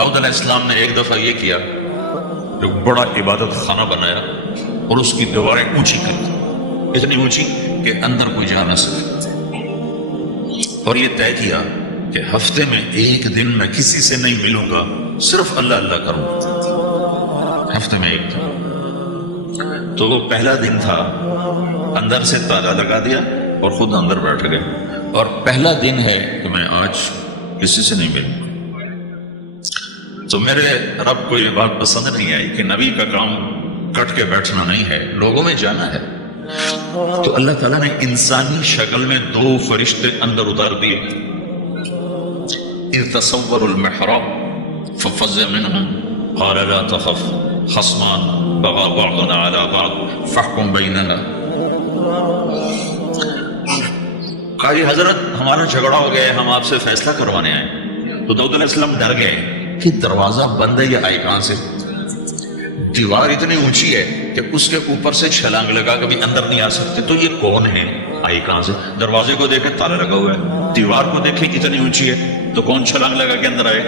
داؤد علیہ السلام نے ایک دفعہ یہ کیا، ایک بڑا عبادت خانہ بنایا اور اس کی دیواریں اونچی کر دی، اتنی اونچی کہ اندر کوئی جا نہ سکے، اور یہ طے کیا کہ ہفتے میں ایک دن میں کسی سے نہیں ملوں گا، صرف اللہ اللہ کروں گا، ہفتے میں ایک دن۔ تو وہ پہلا دن تھا، اندر سے تالا لگا دیا اور خود اندر بیٹھ گئے، اور پہلا دن ہے کہ میں آج کسی سے نہیں ملوں گا۔ تو میرے رب کو یہ بات پسند نہیں آئی کہ نبی کا کام کٹ کے بیٹھنا نہیں ہے، لوگوں میں جانا ہے۔ تو اللہ تعالیٰ نے انسانی شکل میں 2 فرشتے اندر اتار دیے، اذ تصور المحراب ففزع منهم قال لا تخف خصمان بغى بعضنا على بعض فاحكم بيننا۔ کہا جی حضرت ہمارا جھگڑا ہو گیا ہے، ہم آپ سے فیصلہ کروانے آئے۔ تو داؤد علیہ السلام ڈر گئے کہ دروازہ بند ہے، یہ آئے کہاں سے؟ دیوار اتنی اونچی ہے کہ اس کے اوپر سے چھلانگ لگا کبھی اندر نہیں آ سکتے، تو یہ کون ہے، آئے کہاں سے؟ دروازے کو دیکھے تالا لگا ہوا ہے، دیوار کو دیکھے اتنی اونچی ہے، تو کون چھلانگ لگا کے اندر آئے؟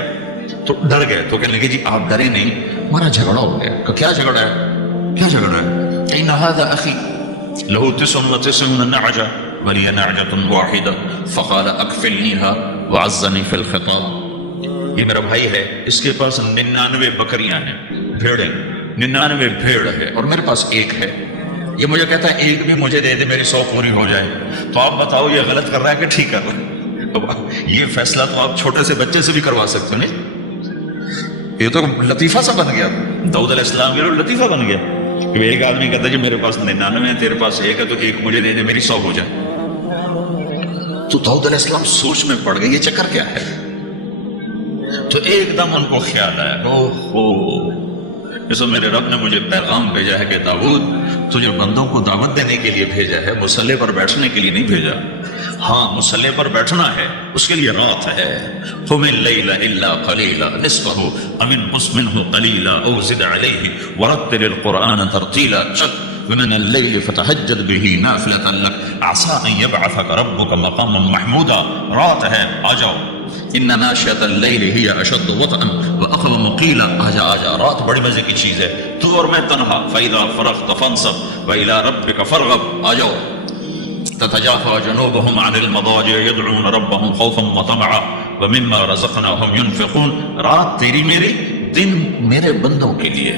تو ڈر گئے۔ تو کہنے لگے جی آپ ڈرے نہیں، ہمارا جھگڑا ہو گیا۔ کہ کیا جھگڑا ہے؟ کیا جھگڑا ہے؟ ان هذا اخي له 99 نعجة ولي نعجة واحدة فقال اكفلنيها وعزني في الخطاب۔ یہ میرا بھائی ہے، اس کے پاس 99 بکریاں ہیں، بھیڑیں، 99 بھیڑ ہے، اور میرے پاس ایک ہے۔ یہ مجھے کہتا ہے ایک بھی مجھے دے دے، میری 100 پوری ہو جائے۔ تو آپ بتاؤ یہ غلط کر رہا ہے کہ ٹھیک کر رہا ہے؟ یہ فیصلہ تو آپ چھوٹے سے بچے سے بھی کروا سکتے ہیں۔ یہ تو لطیفہ سا بن گیا، داؤد علیہ السلام کے لیے لطیفہ بن گیا کہ ایک آدمی کہتا ہے جی میرے پاس 99 ہے، تیرے پاس ایک ہے، تو ایک مجھے دے دے، میری 100 ہو جائے۔ تو داؤد علیہ السلام سوچ میں پڑ گئے یہ چکر کیا ہے؟ تو ایک دم ان کو خیال آیا، اوہو، جیسے میرے رب نے مجھے پیغام بھیجا ہے کہ داؤد تجھے بندوں کو دعوت دینے کے لیے بھیجا ہے، مصلی پر بیٹھنے کے لیے نہیں بھیجا۔ ہاں مصلی پر بیٹھنا ہے، اس کے لیے رات ہے۔ قم اللیل الا قلیلا نصفہ او انقص منہ قلیلا او زد علیہ ورتل القرآن ترتیلا۔ چل ومن اللیل فتہجد بہ نافلۃ لک عسى ان یبعثک ربک مقاما محمودا۔ رات ہے، آ جاؤ۔ ان ناشئۃ اللیل ہی اشد وطئا واقوم قیلا۔ آجا آجا، رات بڑی مزے کی چیز ہے، تو اور میں تنہا۔ فاذا فرغت فانصب والى ربک فارغب۔ آ جاؤ۔ تتجافى جنوبهم عن المضاجع يدعون ربهم خوفا وطمعا ومما رزقناهم ينفقون۔ رات تیری میری، دن میرے بندوں کے لیے۔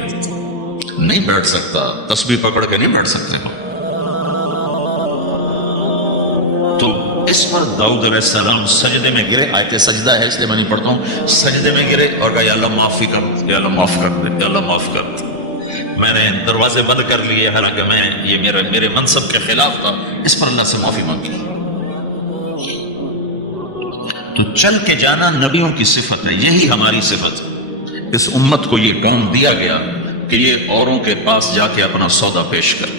نہیں بیٹھ سکتا، تسبیح پکڑ کے نہیں بیٹھ سکتے ہم۔ تو اس پر داؤد علیہ السلام سجدے میں گرے، آیت سجدہ ہے اس لیے میں نہیں پڑھتا ہوں، سجدے میں گرے اور کہا یا اللہ معافی کر، یا اللہ معاف کر دے، یا اللہ معاف کر دے، میں نے دروازے بند کر لیے، حالانکہ یہ میرے منصب کے خلاف تھا، اس پر اللہ سے معافی مانگی۔ تو چل کے جانا نبیوں کی صفت ہے، یہی ہماری صفت ہے۔ اس امت کو یہ کام دیا گیا کہ یہ اوروں کے پاس جا کے اپنا سودا پیش کر،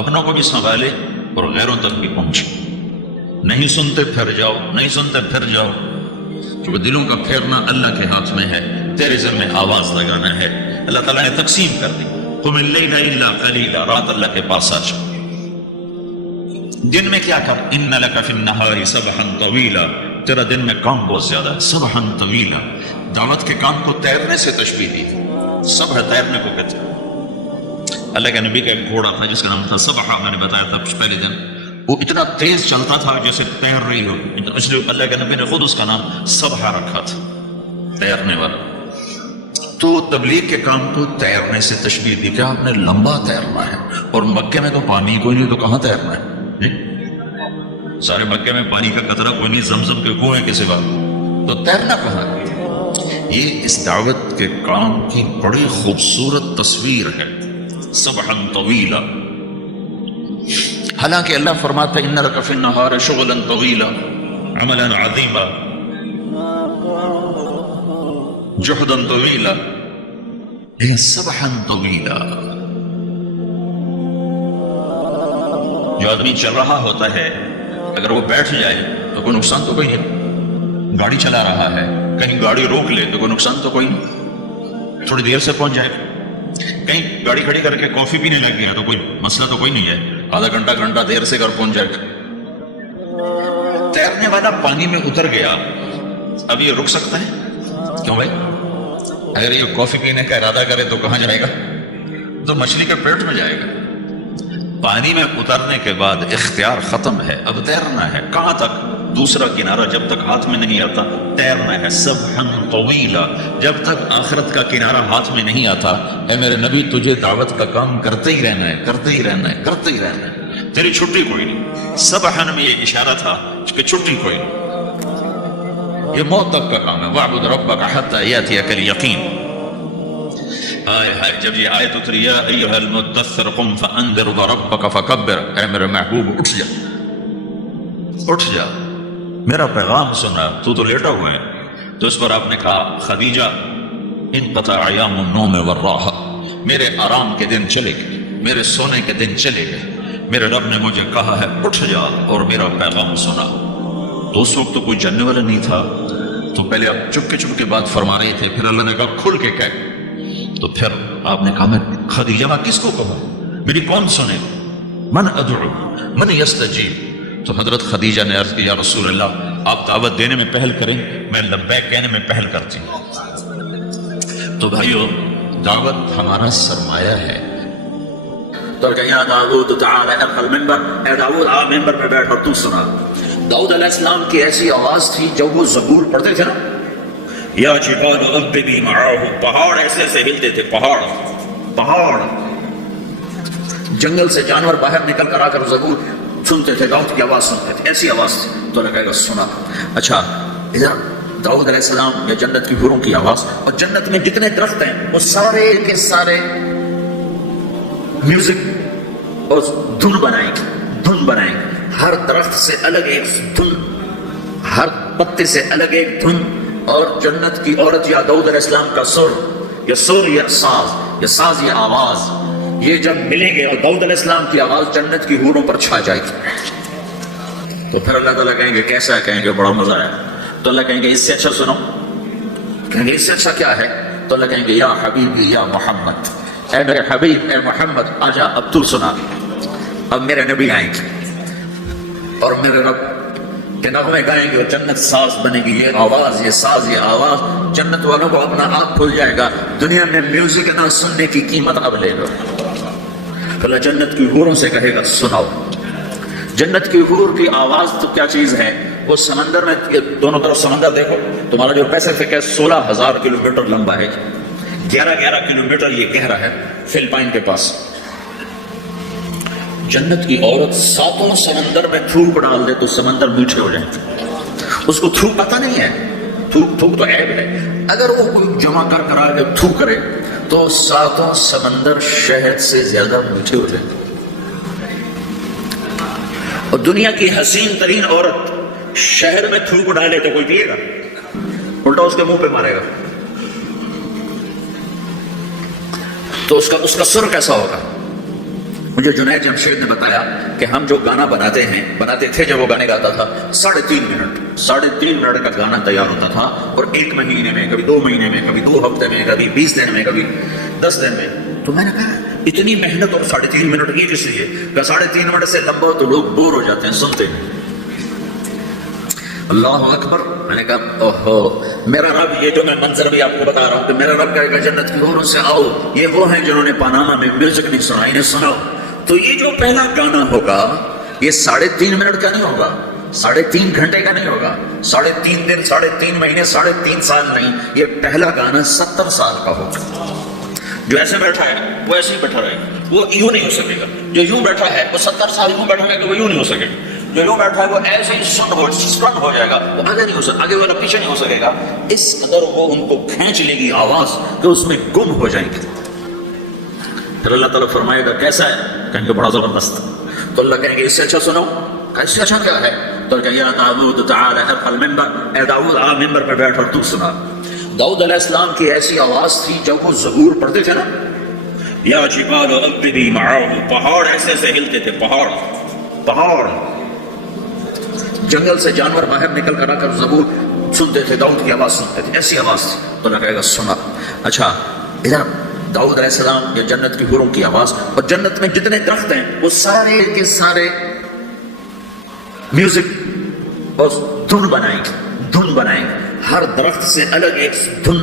اپنوں کو بھی سنبھالے اور غیروں تک بھی پہنچے۔ نہیں سنتے پھر جاؤ، نہیں سنتے پھر جاؤ، کیونکہ دلوں کا پھیرنا اللہ کے ہاتھ میں ہے، تیرے ذمہ آواز لگانا ہے۔ اللہ تعالیٰ نے تقسیم کر دی، قم اللیل الا قلیلا، رات اللہ کے پاس آ جاؤ۔ دن میں کیا کر، ان لک فی النہار سبحا طویلا، تیرا دن میں کام بہت زیادہ ہے، سبحا طویلا۔ دعوت کے کام کو تیرنے سے تشبیہ دی، سبح تیرنے کو کہتے ہیں۔ اللہ کے نبی کا ایک گھوڑا تھا جس کا نام تھا سبحہ، میں نے بتایا تھا پہلے دن، وہ اتنا تیز چلتا تھا جیسے تیر رہی ہو، اس لیے اللہ کے نبی نے خود اس کا نام سبحہ رکھا تھا، تیرنے والا۔ تو تبلیغ کے کام کو تیرنے سے تشبیہ دی کہ آپ نے لمبا تیرنا ہے، اور مکے میں تو پانی کوئی نہیں، تو کہاں تیرنا ہے؟ سارے مکے میں پانی کا قطرہ کوئی نہیں، زمزم کے کنویں کے سوا، تو تیرنا کہاں ہے؟ یہ اس دعوت کے کام کی بڑی خوبصورت تصویر ہے، سبحا طویلا۔ حالانکہ اللہ فرماتا ہے ان لک فی النہار شغلا طویلا عملا عظیما جہدا طویلا، لیکن سبحا طویلا۔ جو آدمی چل رہا ہوتا ہے اگر وہ بیٹھ جائے تو کوئی نقصان تو کوئی نہیں، گاڑی چلا رہا ہے کہیں گاڑی روک لے تو کوئی نقصان تو کوئی نہیں، تھوڑی دیر سے پہنچ جائے، کہیں گاڑی کھڑی کر کے کافی پینے لگ گیا تو کوئی مسئلہ تو کوئی نہیں ہے، آدھا گھنٹہ دیر سے گھر پہنچ جائے۔ تیرنے والا پانی میں اتر گیا، اب یہ رک سکتا ہے؟ کیوں بھائی؟ اگر یہ کافی پینے کا ارادہ کرے تو کہاں جائے گا؟ تو مچھلی کے پیٹ میں جائے گا۔ پانی میں اترنے کے بعد اختیار ختم ہے، اب تیرنا ہے۔ کہاں تک؟ دوسرا کنارہ جب تک ہاتھ میں نہیں آتا تیرنا ہے، سبحا طویلا، جب تک آخرت کا کنارہ ہاتھ میں نہیں آتا۔ اے میرے نبی، تجھے دعوت کا کام کرتے ہی رہنا ہے، کرتے ہی رہنا ہے، کرتے ہی رہنا ہے، تیری چھٹی کوئی نہیں۔ سبحا میں یہ اشارہ تھا کہ چھٹی کوئی نہیں، یہ موت تک کا کام ہے۔ وَاعْبُدْ رَبَّكَ حَتَّى يَأْتِيَكَ الْيَقِينُ۔ جب یہ آیت اتری یا ایھا المدثر قم فانذر وربک فکبر، اے میرے محبوب اٹھ جا، اٹھ جا، میرا پیغام سنا، تو لیٹا ہوا ہے۔ تو اس پر آپ نے کہا خدیجہ انقطع ایام النوم والراحہ، میرے آرام کے دن چلے گئے، میرے سونے کے دن چلے گئے، میرے رب نے مجھے کہا ہے اٹھ جا اور میرا پیغام سنا۔ تو اس وقت تو کوئی جاننے والا نہیں تھا، تو پہلے آپ چپ کے بات فرما رہے تھے، پھر اللہ نے کہا کھل کے کہہ۔ تو پھر آپ نے کہا میں خدیجہ میں کس کو کہوں، میری کون سنے، من ادعو من یستجیب۔ تو حضرت خدیجہ نے عرض کی یا رسول اللہ آپ دعوت دینے میں پہل کریں، میں لبیک کہنے میں پہل کرتی ہوں۔ تو بھائیو دعوت ہمارا سرمایہ ہے۔ تو کہ یا داؤد تعالی ارقى المنبر، اے داؤد آ ممبر پہ بیٹھ اور تو سنا۔ داؤد علیہ السلام کی ایسی آواز تھی جب وہ زبور پڑھتے تھے نا، یا جبال اوبی معاہ، پہاڑ ایسے ایسے ہلتے تھے، پہاڑ جنگل سے جانور باہر نکل کر آ کر زبور سنتے تھے، داؤد کی آواز سنتے تھے، ایسی آواز تھی۔ تو لگے گا سنا۔ اچھا ادھر داؤد علیہ السلام یا جنت کی حوروں کی آواز، اور جنت میں جتنے درخت ہیں وہ سارے کے سارے میوزک اور دھن بنائیں گے، ہر درخت سے الگ ایک دھن، ہر پتے سے الگ ایک دھن۔ اور جنت کی عورت یا داؤد علیہ السلام کا سر یا ساز یا آواز، یہ جب ملیں گے اور داؤد علیہ السلام کی آواز جنت کی حوروں پر چھا جائے گی، تو پھر اللہ تعالیٰ کہیں گے کیسا ہے؟ کہیں گے بڑا مزہ ہے۔ تو اللہ کہیں گے اس سے اچھا سنو، کہیں گے اس سے اچھا کیا ہے؟ تو اللہ کہیں گے یا حبیبی یا محمد، اے میرے حبیب اے محمد آجا اب تو سنا۔ اب میرے نبی آئیں گے اور میرے رب کہ نغمے گائیں گے اور جنت ساز بنے گی، یہ آواز، یہ ساز، یہ آواز جنت والوں کو اپنا آپ بھول جائے گا۔ دنیا میں میوزک نہ سننے کی قیمت اب لے لو۔ اللہ جنت کی حوروں سے کہے گا سناؤ۔ جنت کی حور کی آواز تو کیا چیز ہے، وہ سمندر میں، دونوں طرف سمندر دیکھو، تمہارا جو پیسفک ہے 16,000 کلومیٹر لمبا ہے، 11 کلومیٹر یہ گہرا ہے فلپائن کے پاس۔ جنت کی عورت 7 سمندر میں تھوک ڈال دے تو سمندر میٹھے ہو جائیں، اس کو تھوک پتہ نہیں ہے، تھوک تو عیب ہے، اگر وہ کوئی جمع کر آ کے تھوک کرے تو 7 سمندر شہد سے زیادہ میٹھے ہو جائیں۔ اور دنیا کی حسین ترین عورت شہد میں تھوک ڈالے تو کوئی پیے گا؟ الٹا اس کے منہ پہ مارے گا۔ تو اس کا سر کیسا ہوگا؟ مجھے جنید جمشید نے بتایا کہ ہم جو گانا بناتے تھے جب وہ گانے گاتا تھا 3.5 منٹ کا گانا تیار ہوتا تھا، اور 1 مہینے میں، کبھی 2 مہینے میں، کبھی 2 ہفتے میں، کبھی 20 دن میں، کبھی 10 دن میں۔ تو میں نے کہا اتنی محنت اور 3.5 منٹ کی کس لیے؟ کہ 3.5 منٹ سے لمبا ہو تو لوگ بور ہو جاتے ہیں سنتے ہیں۔ اللہ اکبر۔ میں نے کہا اوہو میرا رب، یہ جو میں منظر بھی آپ کو بتا رہا ہوں کہ میرا رب کہے گا جنت کی حوروں سے آؤ، یہ وہ ہیں جنہوں نے پاناما میں میوزک نہیں سنا، انہیں سناؤ۔ تو یہ جو پہلا گانا ہوگا یہ 3.5 منٹ کا نہیں ہوگا، 3.5 گھنٹے کا نہیں ہوگا، 3.5 دن، 3.5 مہینے، 3.5 سال نہیں، یہ پہلا گانا 70 سال کا ہوگا۔ جو ایسے بیٹھا ہے وہ ایسے ہی بیٹھا رہے گا، وہ یوں نہیں ہو سکے گا۔ جو یوں بیٹھا ہے وہ 70 سال یوں بیٹھا ہے، وہ یوں نہیں ہو سکے گا۔ جو یوں بیٹھا ہے وہ ایسے ہی سٹرن ہو جائے گا، وہ آگے نہیں ہو سکتا، آگے والا پیچھے نہیں ہو سکے گا۔ اس قدر وہ ان کو کھینچ لے گی آواز کہ اس میں گم ہو جائیں گے۔ پھر اللہ تعالیٰ فرمائے گا کیسا ہے؟ کہیں گے بڑا زبردست۔ تو اللہ کہیں گے اس سے اچھا سنو، اس سے اچھا کیا ہے؟ تو کہ یا داؤد تعالی ارقى المنبر، اے داؤد آ ممبر پر بیٹھ اور تو سنا۔ داؤد علیہ السلام کی ایسی آواز تھی جب وہ زبور پڑھتے تھے نا، یا جبال اوبی معاہ، پہاڑ ایسے ایسے ہلتے تھے، پہاڑ جنگل سے جانور باہر نکل کر آ کر زبور سنتے تھے، داؤد کی آواز سنتے تھے، ایسی آواز تھی۔ تو اللہ کہے گا سنا۔ اچھا ادھر داؤد علیہ السلام یا جنت کی حوروں کی آواز، اور جنت میں جتنے درخت ہیں وہ سارے کے سارے میوزک اور دھن بنائیں گے، ہر درخت سے الگ ایک دھن،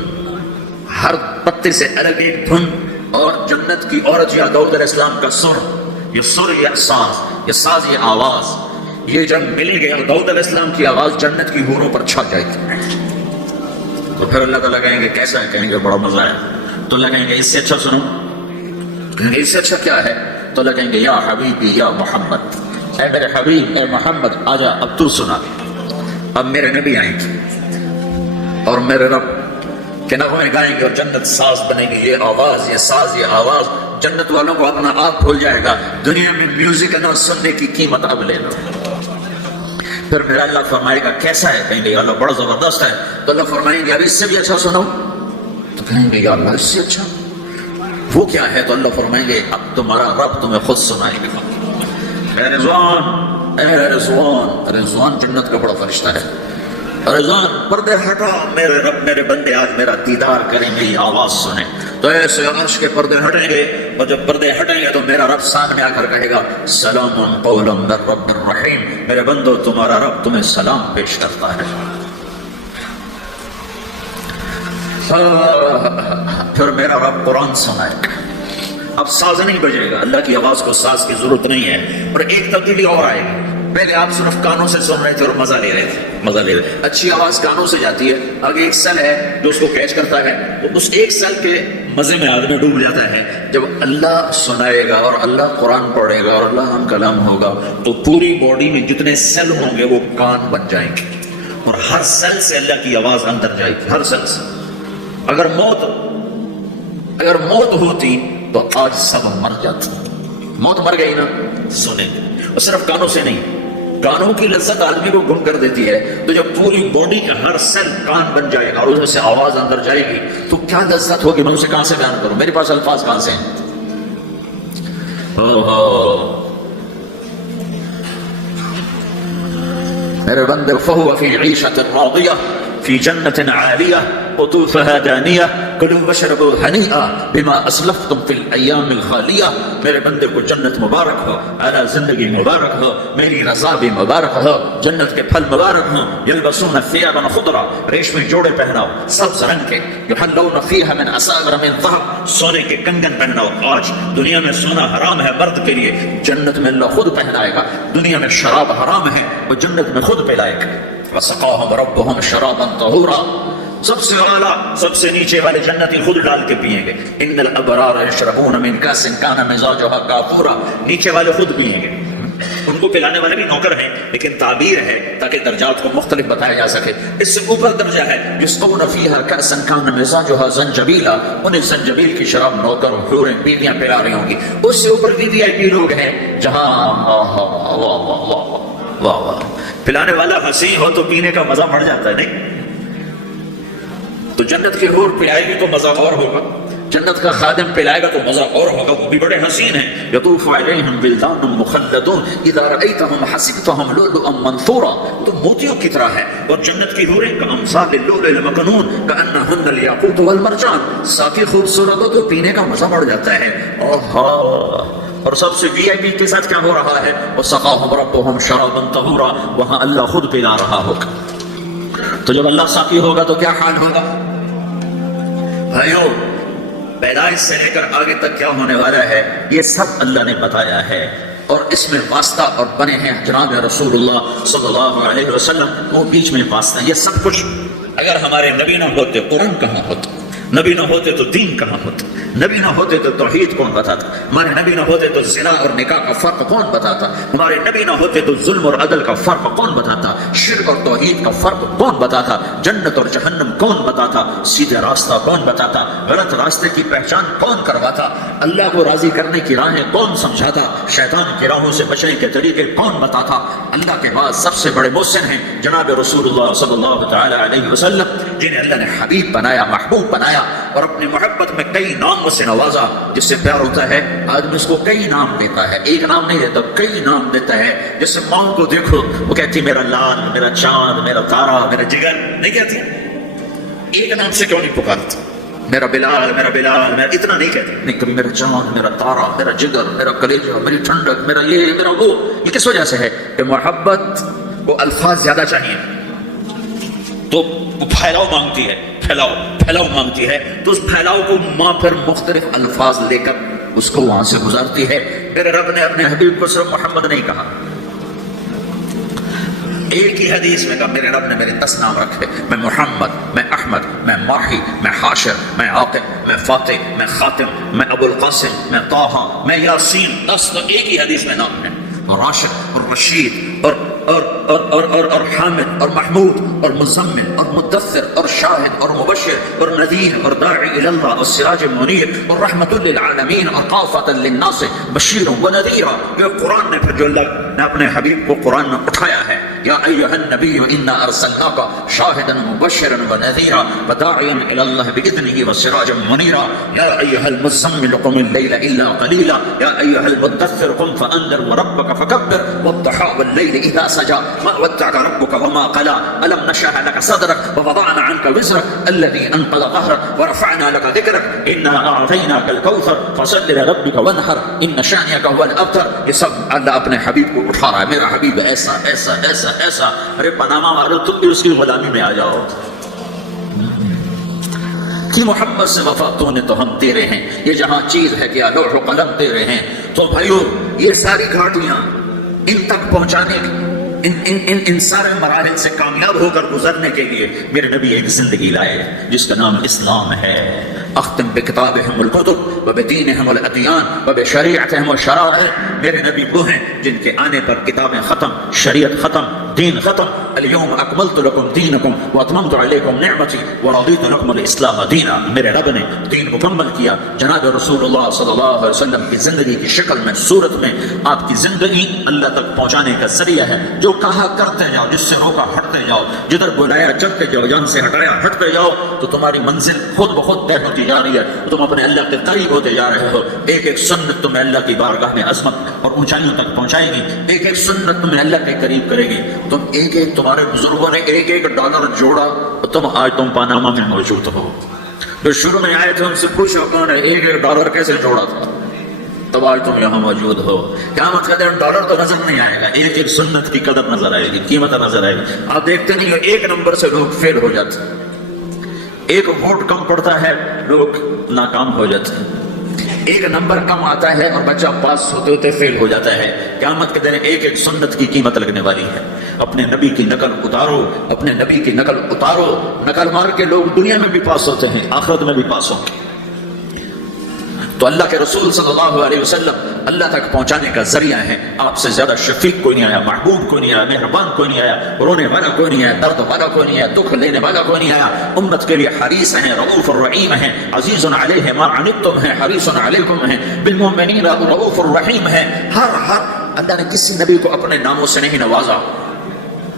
ہر پتے سے الگ ایک دھن، اور جنت کی عورت یا داؤد علیہ السلام کا سر، یہ سر، یہ ساز، یہ آواز، یہ جب ملے گے اور داؤد علیہ السلام کی آواز جنت کی حوروں پر چھا جائے گی، تو پھر اللہ تعالیٰ کہیں گے کیسا ہے؟ کہیں گے بڑا مزہ ہے۔ تو اللہ کہیں گے اس سے اچھا سنو، کہیں گے اس سے اچھا کیا ہے؟ تو اللہ کہیں گے یا حبیبی یا محمد، اے میرے حبیب، اے محمد آجا، اب تو سنا۔ اب میرے نبی آئیں گے اور میرے رب کے نغمے گائیں گے اور جنت ساز بنے گی، یہ آواز، یہ ساز، یہ آواز جنت والوں کو اپنا آپ بھول جائے گا۔ دنیا میں میوزک نہ سننے کی قیمت اب لے لو۔ پھر میرا اللہ فرمائے گا کیسا ہے؟ کہیں گے یا اللہ بڑا زبردست ہے۔ تو اللہ فرمائیں گے اب اس سے بھی اچھا سنو، تو کہیں گے یا اللہ اس سے اچھا وہ کیا ہے؟ تو اللہ فرمائیں گے اب تمہارا رب تمہیں خود سنائے گا۔ اے رضوان، اے رضوان، رضوان جنت کا بڑا فرشتہ ہے۔ رضوان پردے ہٹا، میرے رب میرے بندے آج میرا دیدار کریں گے، یہ آواز سنیں۔ تو ایسے عرش کے پردے ہٹیں گے، اور جب پردے ہٹیں گے تو میرا رب سامنے آ کر کہے گا سلام قولا من رب الرحیم، میرے بندو تمہارا رب تمہیں سلام پیش کرتا ہے۔ پھر میرا رب قرآن سنائے گا، اب ساز نہیں بجے گا، اللہ کی آواز کو ساز کی ضرورت نہیں ہے۔ اور ایک تبدیلی اور آئے گی، پہلے آپ صرف کانوں سے سن رہے تھے اور مزہ لے رہے تھے، اچھی آواز کانوں سے جاتی ہے، آگے ایک سیل ہے جو اس کو کیچ کرتا ہے، تو اس ایک سیل کے مزے میں آدمی ڈوب جاتا ہے۔ جب اللہ سنائے گا اور اللہ قرآن پڑھے گا اور اللہ ہم کلام ہوگا تو پوری باڈی میں جتنے سیل ہوں گے وہ کان بن جائیں گے، اور ہر سیل سے اللہ کی آواز اندر جائے گی، ہر سیل سے۔ اگر موت ہوتی تو آج سب مر جاتے، موت مر گئی نا، سنیں گے، اور صرف کانوں سے نہیں، کانوں کی لذت آدمی کو گم کر دیتی ہے، تو جب پوری باڈی کا ہر سیل کان بن جائے گا اور اس میں سے آواز اندر جائے گی تو کیا لذت ہوگی، میں اسے کہاں سے بیان کروں، میرے پاس الفاظ کہاں سے ہیں۔ میرے بندے فہو فی عیشۃ راضیہ فی جنت عالیہ قطوفها دانیہ کلوا واشربوا ہنیئا بما اسلفتم فی الایام الخالیہ۔ میرے بندے کو جنت مبارک ہو، اعلیٰ زندگی مبارک ہو، میری رضا بھی مبارک ہو، جنت کے پھل مبارک ہوں۔ یلبسون ثیابا خضرا، ریشمی جوڑے پہناؤ سبز رنگ کے، یحلون فیہا من اساور من ذہب، سونے کے کنگن پہناؤ۔ آج دنیا میں سونا حرام ہے مرد کے لیے، جنت میں اللہ خود پہنائے گا۔ دنیا میں شراب حرام ہے، وہ جنت میں خود پلائے گا۔ وسقاہم ربہم شرابا طہورا، سب سے اعلیٰ سب سے نیچے والے جنتی خود ڈال کے پیئیں گے۔ ان الابرار یشربون من کاس کان مزاجها کافورا، نیچے والے خود پیئیں گے، ان کو پلانے والے بھی نوکر ہیں، لیکن تعبیر ہے تاکہ درجات کو مختلف بتایا جا سکے۔ اس سے اوپر درجہ ہے یسقون فیہا کاسا کان مزاجها زنجبیلا، انہیں زنجبیل کی شراب نوکر اور حوریں بیویاں پلا رہی ہوں گی۔ اس سے اوپر وی آئی پی لوگ ہیں جہاں واہ واہ، پلانے والا ہنسی ہو تو پینے کا مزہ بڑھ جاتا ہے، نہیں تو جنت کی حور پلائے گی تو مزہ اور ہوگا، جنت کا خادم پلائے گا تو مزہ اور ہوگا، وہ بھی بڑے حسین ہیں۔ یطوف علیہم ولدان مخلدون اذا رأیتہم حسبتہم لؤلؤا منثورا، تو موتیوں کی طرح ہے، اور جنت کی حوریں کامثال اللؤلؤ المکنون کأنہن الیاقوت والمرجان، ساتھ ہی خوبصورت ہو تو پینے کا مزہ بڑھ جاتا ہے۔ اور سب سے وی آئی پی کے ساتھ کیا ہو رہا ہے؟ وسقاہم ربہم شرابا طہورا، وہاں اللہ خود پلا رہا ہوگا۔ تو جب اللہ ساقی ہوگا تو کیا حال ہوگا؟ بھائیو، پیدائش سے لے کر آگے تک کیا ہونے والا ہے یہ سب اللہ نے بتایا ہے، اور اس میں واسطہ اور بنے ہیں جناب رسول اللہ صلی اللہ علیہ وسلم، وہ بیچ میں واسطہ۔ یہ سب کچھ اگر ہمارے نبی نہ ہوتے قرآن کہاں ہوتا، نبی نہ ہوتے تو دین کہاں ہوتا، نبی نہ ہوتے تو توحید کون بتاتا، ہمارے نبی نہ ہوتے تو زنا اور نکاح کا فرق کون بتاتا، ہمارے نبی نہ ہوتے تو ظلم اور عدل کا فرق کون بتاتا، شرک اور توحید کا فرق کون بتاتا، جنت اور جہنم کون بتاتا، سیدھے راستہ کون بتاتا، غلط راستے کی پہچان کون کرواتا، اللہ کو راضی کرنے کی راہیں کون سمجھاتا، شیطان کی راہوں سے بچنے کے طریقے کون بتاتا۔ اللہ کے بعد سب سے بڑے محسن ہیں جناب رسول اللہ صلی اللہ تعالی علیہ وسلم، جنہیں اللہ نے حبیب بنایا، محبوب بنایا، اور اپنی محبت میں کئی ناموں سے نوازا۔ جس سے پیار ہوتا ہے آدمی اس کو کئی نام دیتا ہے، ایک نام نہیں دیتا، کئی نام دیتا ہے۔ جیسے ماں کو دیکھو وہ کہتی میرا لال، میرا چاند، میرا تارا، میرا جگر، نہیں کہتی؟ ایک نام سے کیوں نہیں پکارتی؟ میرا بلال، میرا بلال، میرا اتنا نہیں کہتی، نہیں کبھی میرا چاند، میرا تارا، میرا جگر، میرا کلیجہ، میری ٹھنڈک، میرا یہ، میرا وہ۔ یہ کس وجہ سے ہے کہ محبت کو الفاظ زیادہ چاہیے تو وہ پھیلاؤ مانگتی ہے، پھیلاؤ پھیلاؤ مانگتی ہے تو اس پھیلاؤ کو ماں پھر مختلف الفاظ لے کر اس کو وہاں سے گزارتی ہے. میرے رب نے اپنے حبیب کو صرف محمد نہیں کہا, ایک ہی حدیث میں کہا میرے رب نے میرے 10 نام رکھے, میں محمد, میں احمد, میں ماہی, میں حاشر, میں عاقب, میں فاتح, میں خاتم, میں ابو القاسم, میں طٰہٰ, میں یاسین. 10 تو ایک ہی حدیث میں نام ہے. اور راشد اور رشید اور حامد اور محمود اور مزمل اور مدثر اور شاہد اور مبشر اور نذیر اور داعی الی اللہ اور سراج منیر اور رحمت للعالمین اور کافۃ للناس بشیر و نذیر. یہ قرآن نے پھر جو اللہ نے اپنے حبیب کو قرآن میں اٹھایا ہے, یا ایھا النبی انا ارسلناک شاہدا مبشرا ونذیرا وداعیا الی اللہ باذنہ وسراجا منیرا. یا ایھا المزمل قم اللیل الا قلیلا یا ایھا المدثر قم فانذر وربک فکبر والضحى واللیل اذا سجى ما ودعك ربك وما قلى الم نشرح لك صدرك ووضعنا عنك وزرك الذي انقض ظهرك ورفعنا لك ذكرك انا اعطيناك الكوثر فصل لربك وانحر ان شانئك هو الابتر. یہ سب اللہ اپنے حبیب کو اٹھا رہا ہے. میرا حبیب ایسا ایسا ایسا ایسا. ارے پناما والو تم بھی اس کی غلامی میں آ جاؤ کہ محمد سے وفا تو نے تو ہم تیرے ہیں. یہ جہاں چیز ہے کہ لوح و قلم تیرے ہیں. تو بھائیو یہ ساری گھاٹیاں ان تک پہنچانے ان سارے مراحل سے کامیاب ہو کر گزرنے کے لیے میرے نبی ایک زندگی لائے جس کا نام اسلام ہے. اختم بکتابہم الکتب وبدینہم الادیان وبشریعتہم الشرائع. میرے نبی وہ ہیں جن کے آنے پر کتابیں ختم, شریعت ختم, دین ختم. اليوم اکملت لکم دینکم واتممت علیکم نعمتی ورضیت لکم الاسلام دینا. میرے رب نے دین مکمل کیا. جناب رسول اللہ صلی اللہ علیہ وسلم کی زندگی کی شکل میں, صورت میں آپ کی زندگی اللہ تک پہنچانے کا ذریعہ ہے. جو کہا کرتے جاؤ, جس سے روکا ہٹتے جاؤ, جدھر بلایا چلتے جاؤ, جان سے ہٹایا ہٹتے جاؤ, تو تمہاری منزل خود بخود طے ہوتی جا رہی ہے. تم اپنے اللہ کے قریب ہوتے جا رہے ہو. ایک ایک سنت تمہیں اللہ کی بارگاہ میں عظمت اور اونچائیوں تک پہنچائے گی. ایک ایک سنت تمہیں اللہ کے قریب کرے گی. تم ایک ایک, تمہارے بزرگوں نے ایک ایک ڈالر جوڑا, تم آج تم پاناما میں موجود ہو. جو شروع میں آئے تھے ان سے پوچھو کون ہے ایک ایک ڈالر کیسے جوڑا تھا, تب آج تم یہاں موجود ہو. قیامت کا دن ڈالر تو نظر نہیں آئے گا, ایک ایک سنت کی قدر نظر آئے گی, قیمت نظر آئے گی. آپ دیکھتے نہیں ہو ایک نمبر سے لوگ فیل ہو جاتے ہیں, ایک ووٹ کم پڑتا ہے لوگ ناکام ہو جاتے ہیں, ایک نمبر کم آتا ہے اور بچہ پاس ہوتے ہوتے فیل ہو جاتا ہے. قیامت کے دن ایک ایک سنت کی قیمت لگنے والی ہے. اپنے نبی کی نقل اتارو, اپنے نبی کی نقل اتارو. نقل مار کے لوگ دنیا میں بھی پاس ہوتے ہیں, آخرت میں بھی پاس ہوں گے. تو اللہ کے رسول صلی اللہ علیہ وسلم اللہ تک پہنچانے کا ذریعہ ہے. آپ سے زیادہ شفیق کوئی نہیں آیا, محبوب کوئی نہیں آیا, مہربان کوئی نہیں آیا, رونے والا کوئی نہیں آیا, درد والا کوئی نہیں آیا, دکھ لینے والا کوئی نہیں آیا. امت کے لیے حریص ہیں, رؤوف الرحیم ہیں, عزیز علیہ ما عنتم ہیں, حریص علیکم ہیں, بالمؤمنین رؤوف الرحیم ہیں. ہر اللہ نے کسی نبی کو اپنے ناموں سے نہیں نوازا,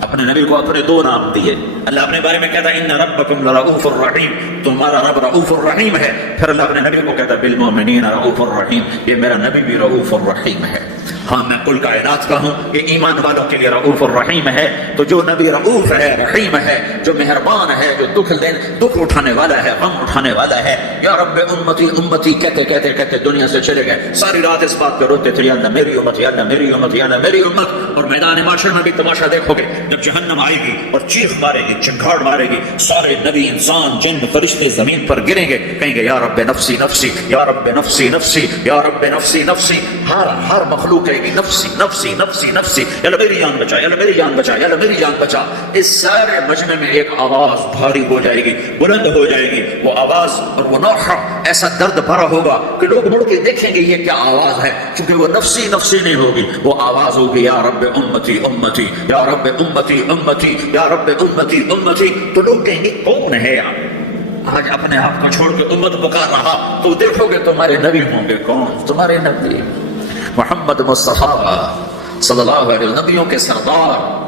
اپنے نبی کو اپنے 2 نام دیے. اللہ اپنے بارے میں کہتا ہے ان ربکم لرؤوف الرحیم, تمہارا رب رؤوف الرحیم ہے. پھر اللہ اپنے نبی کو کہتا ہے بالمؤمنین رؤوف الرحیم, یہ میرا نبی بھی رؤوف الرحیم ہے. ہاں میں کل کائنات کا ہوں, یہ ایمان والوں کے لیے رؤوف الرحیم ہے. تو جو نبی رؤوف ہے, رحیم ہے, جو مہربان ہے, جو دکھ اٹھانے والا ہے, غم اٹھانے والا ہے. یا رب امتی امتی کہتے کہتے کہتے دنیا سے چلے گئے. ساری رات اس بات پہ روتے تھے, یا اللہ میری امت, یا اللہ میری امت, یا اللہ میری امت. اور میدان معاشر میں بھی تماشا دیکھو گے, جب جہنم آئے گی اور چیخ مارے گی, چنگھاڑ مارے گی, سارے نبی, انسان, جن, فرشتے زمین پر گریں گے, کہیں گے یا رب نفسی نفسی, یا رب نفسی نفسی, یا رب نفسی نفسی. ہر مخلوق کہے گی نفسی نفسی نفسی نفسی, یا اللہ میری جان بچا, یا اللہ میری جان بچا, یا اللہ میری جان بچا. اس سارے مجمع میں ایک آواز بھاری ہو جائے گی, بلند ہو جائے گی. وہ آواز اور وہ نوحہ ایسا درد بھرا ہوگا کہ لوگ مڑ کے دیکھیں گے یہ کیا آواز ہے, کیونکہ وہ نفسی نفسی نہیں ہوگی, وہ آواز ہوگی یا رب امتی امتی, یا رب امتی امتی, یا رب امتی امتی. تو لوگ کہیں گے کون ہے آج اپنے آپ کو چھوڑ کے امت پکار رہا؟ تو دیکھو گے تمہارے نبی ہوں گے. کون تمہارے نبی؟ محمد مصطفیٰ صلی اللہ علیہ وسلم, نبیوں کے سردار,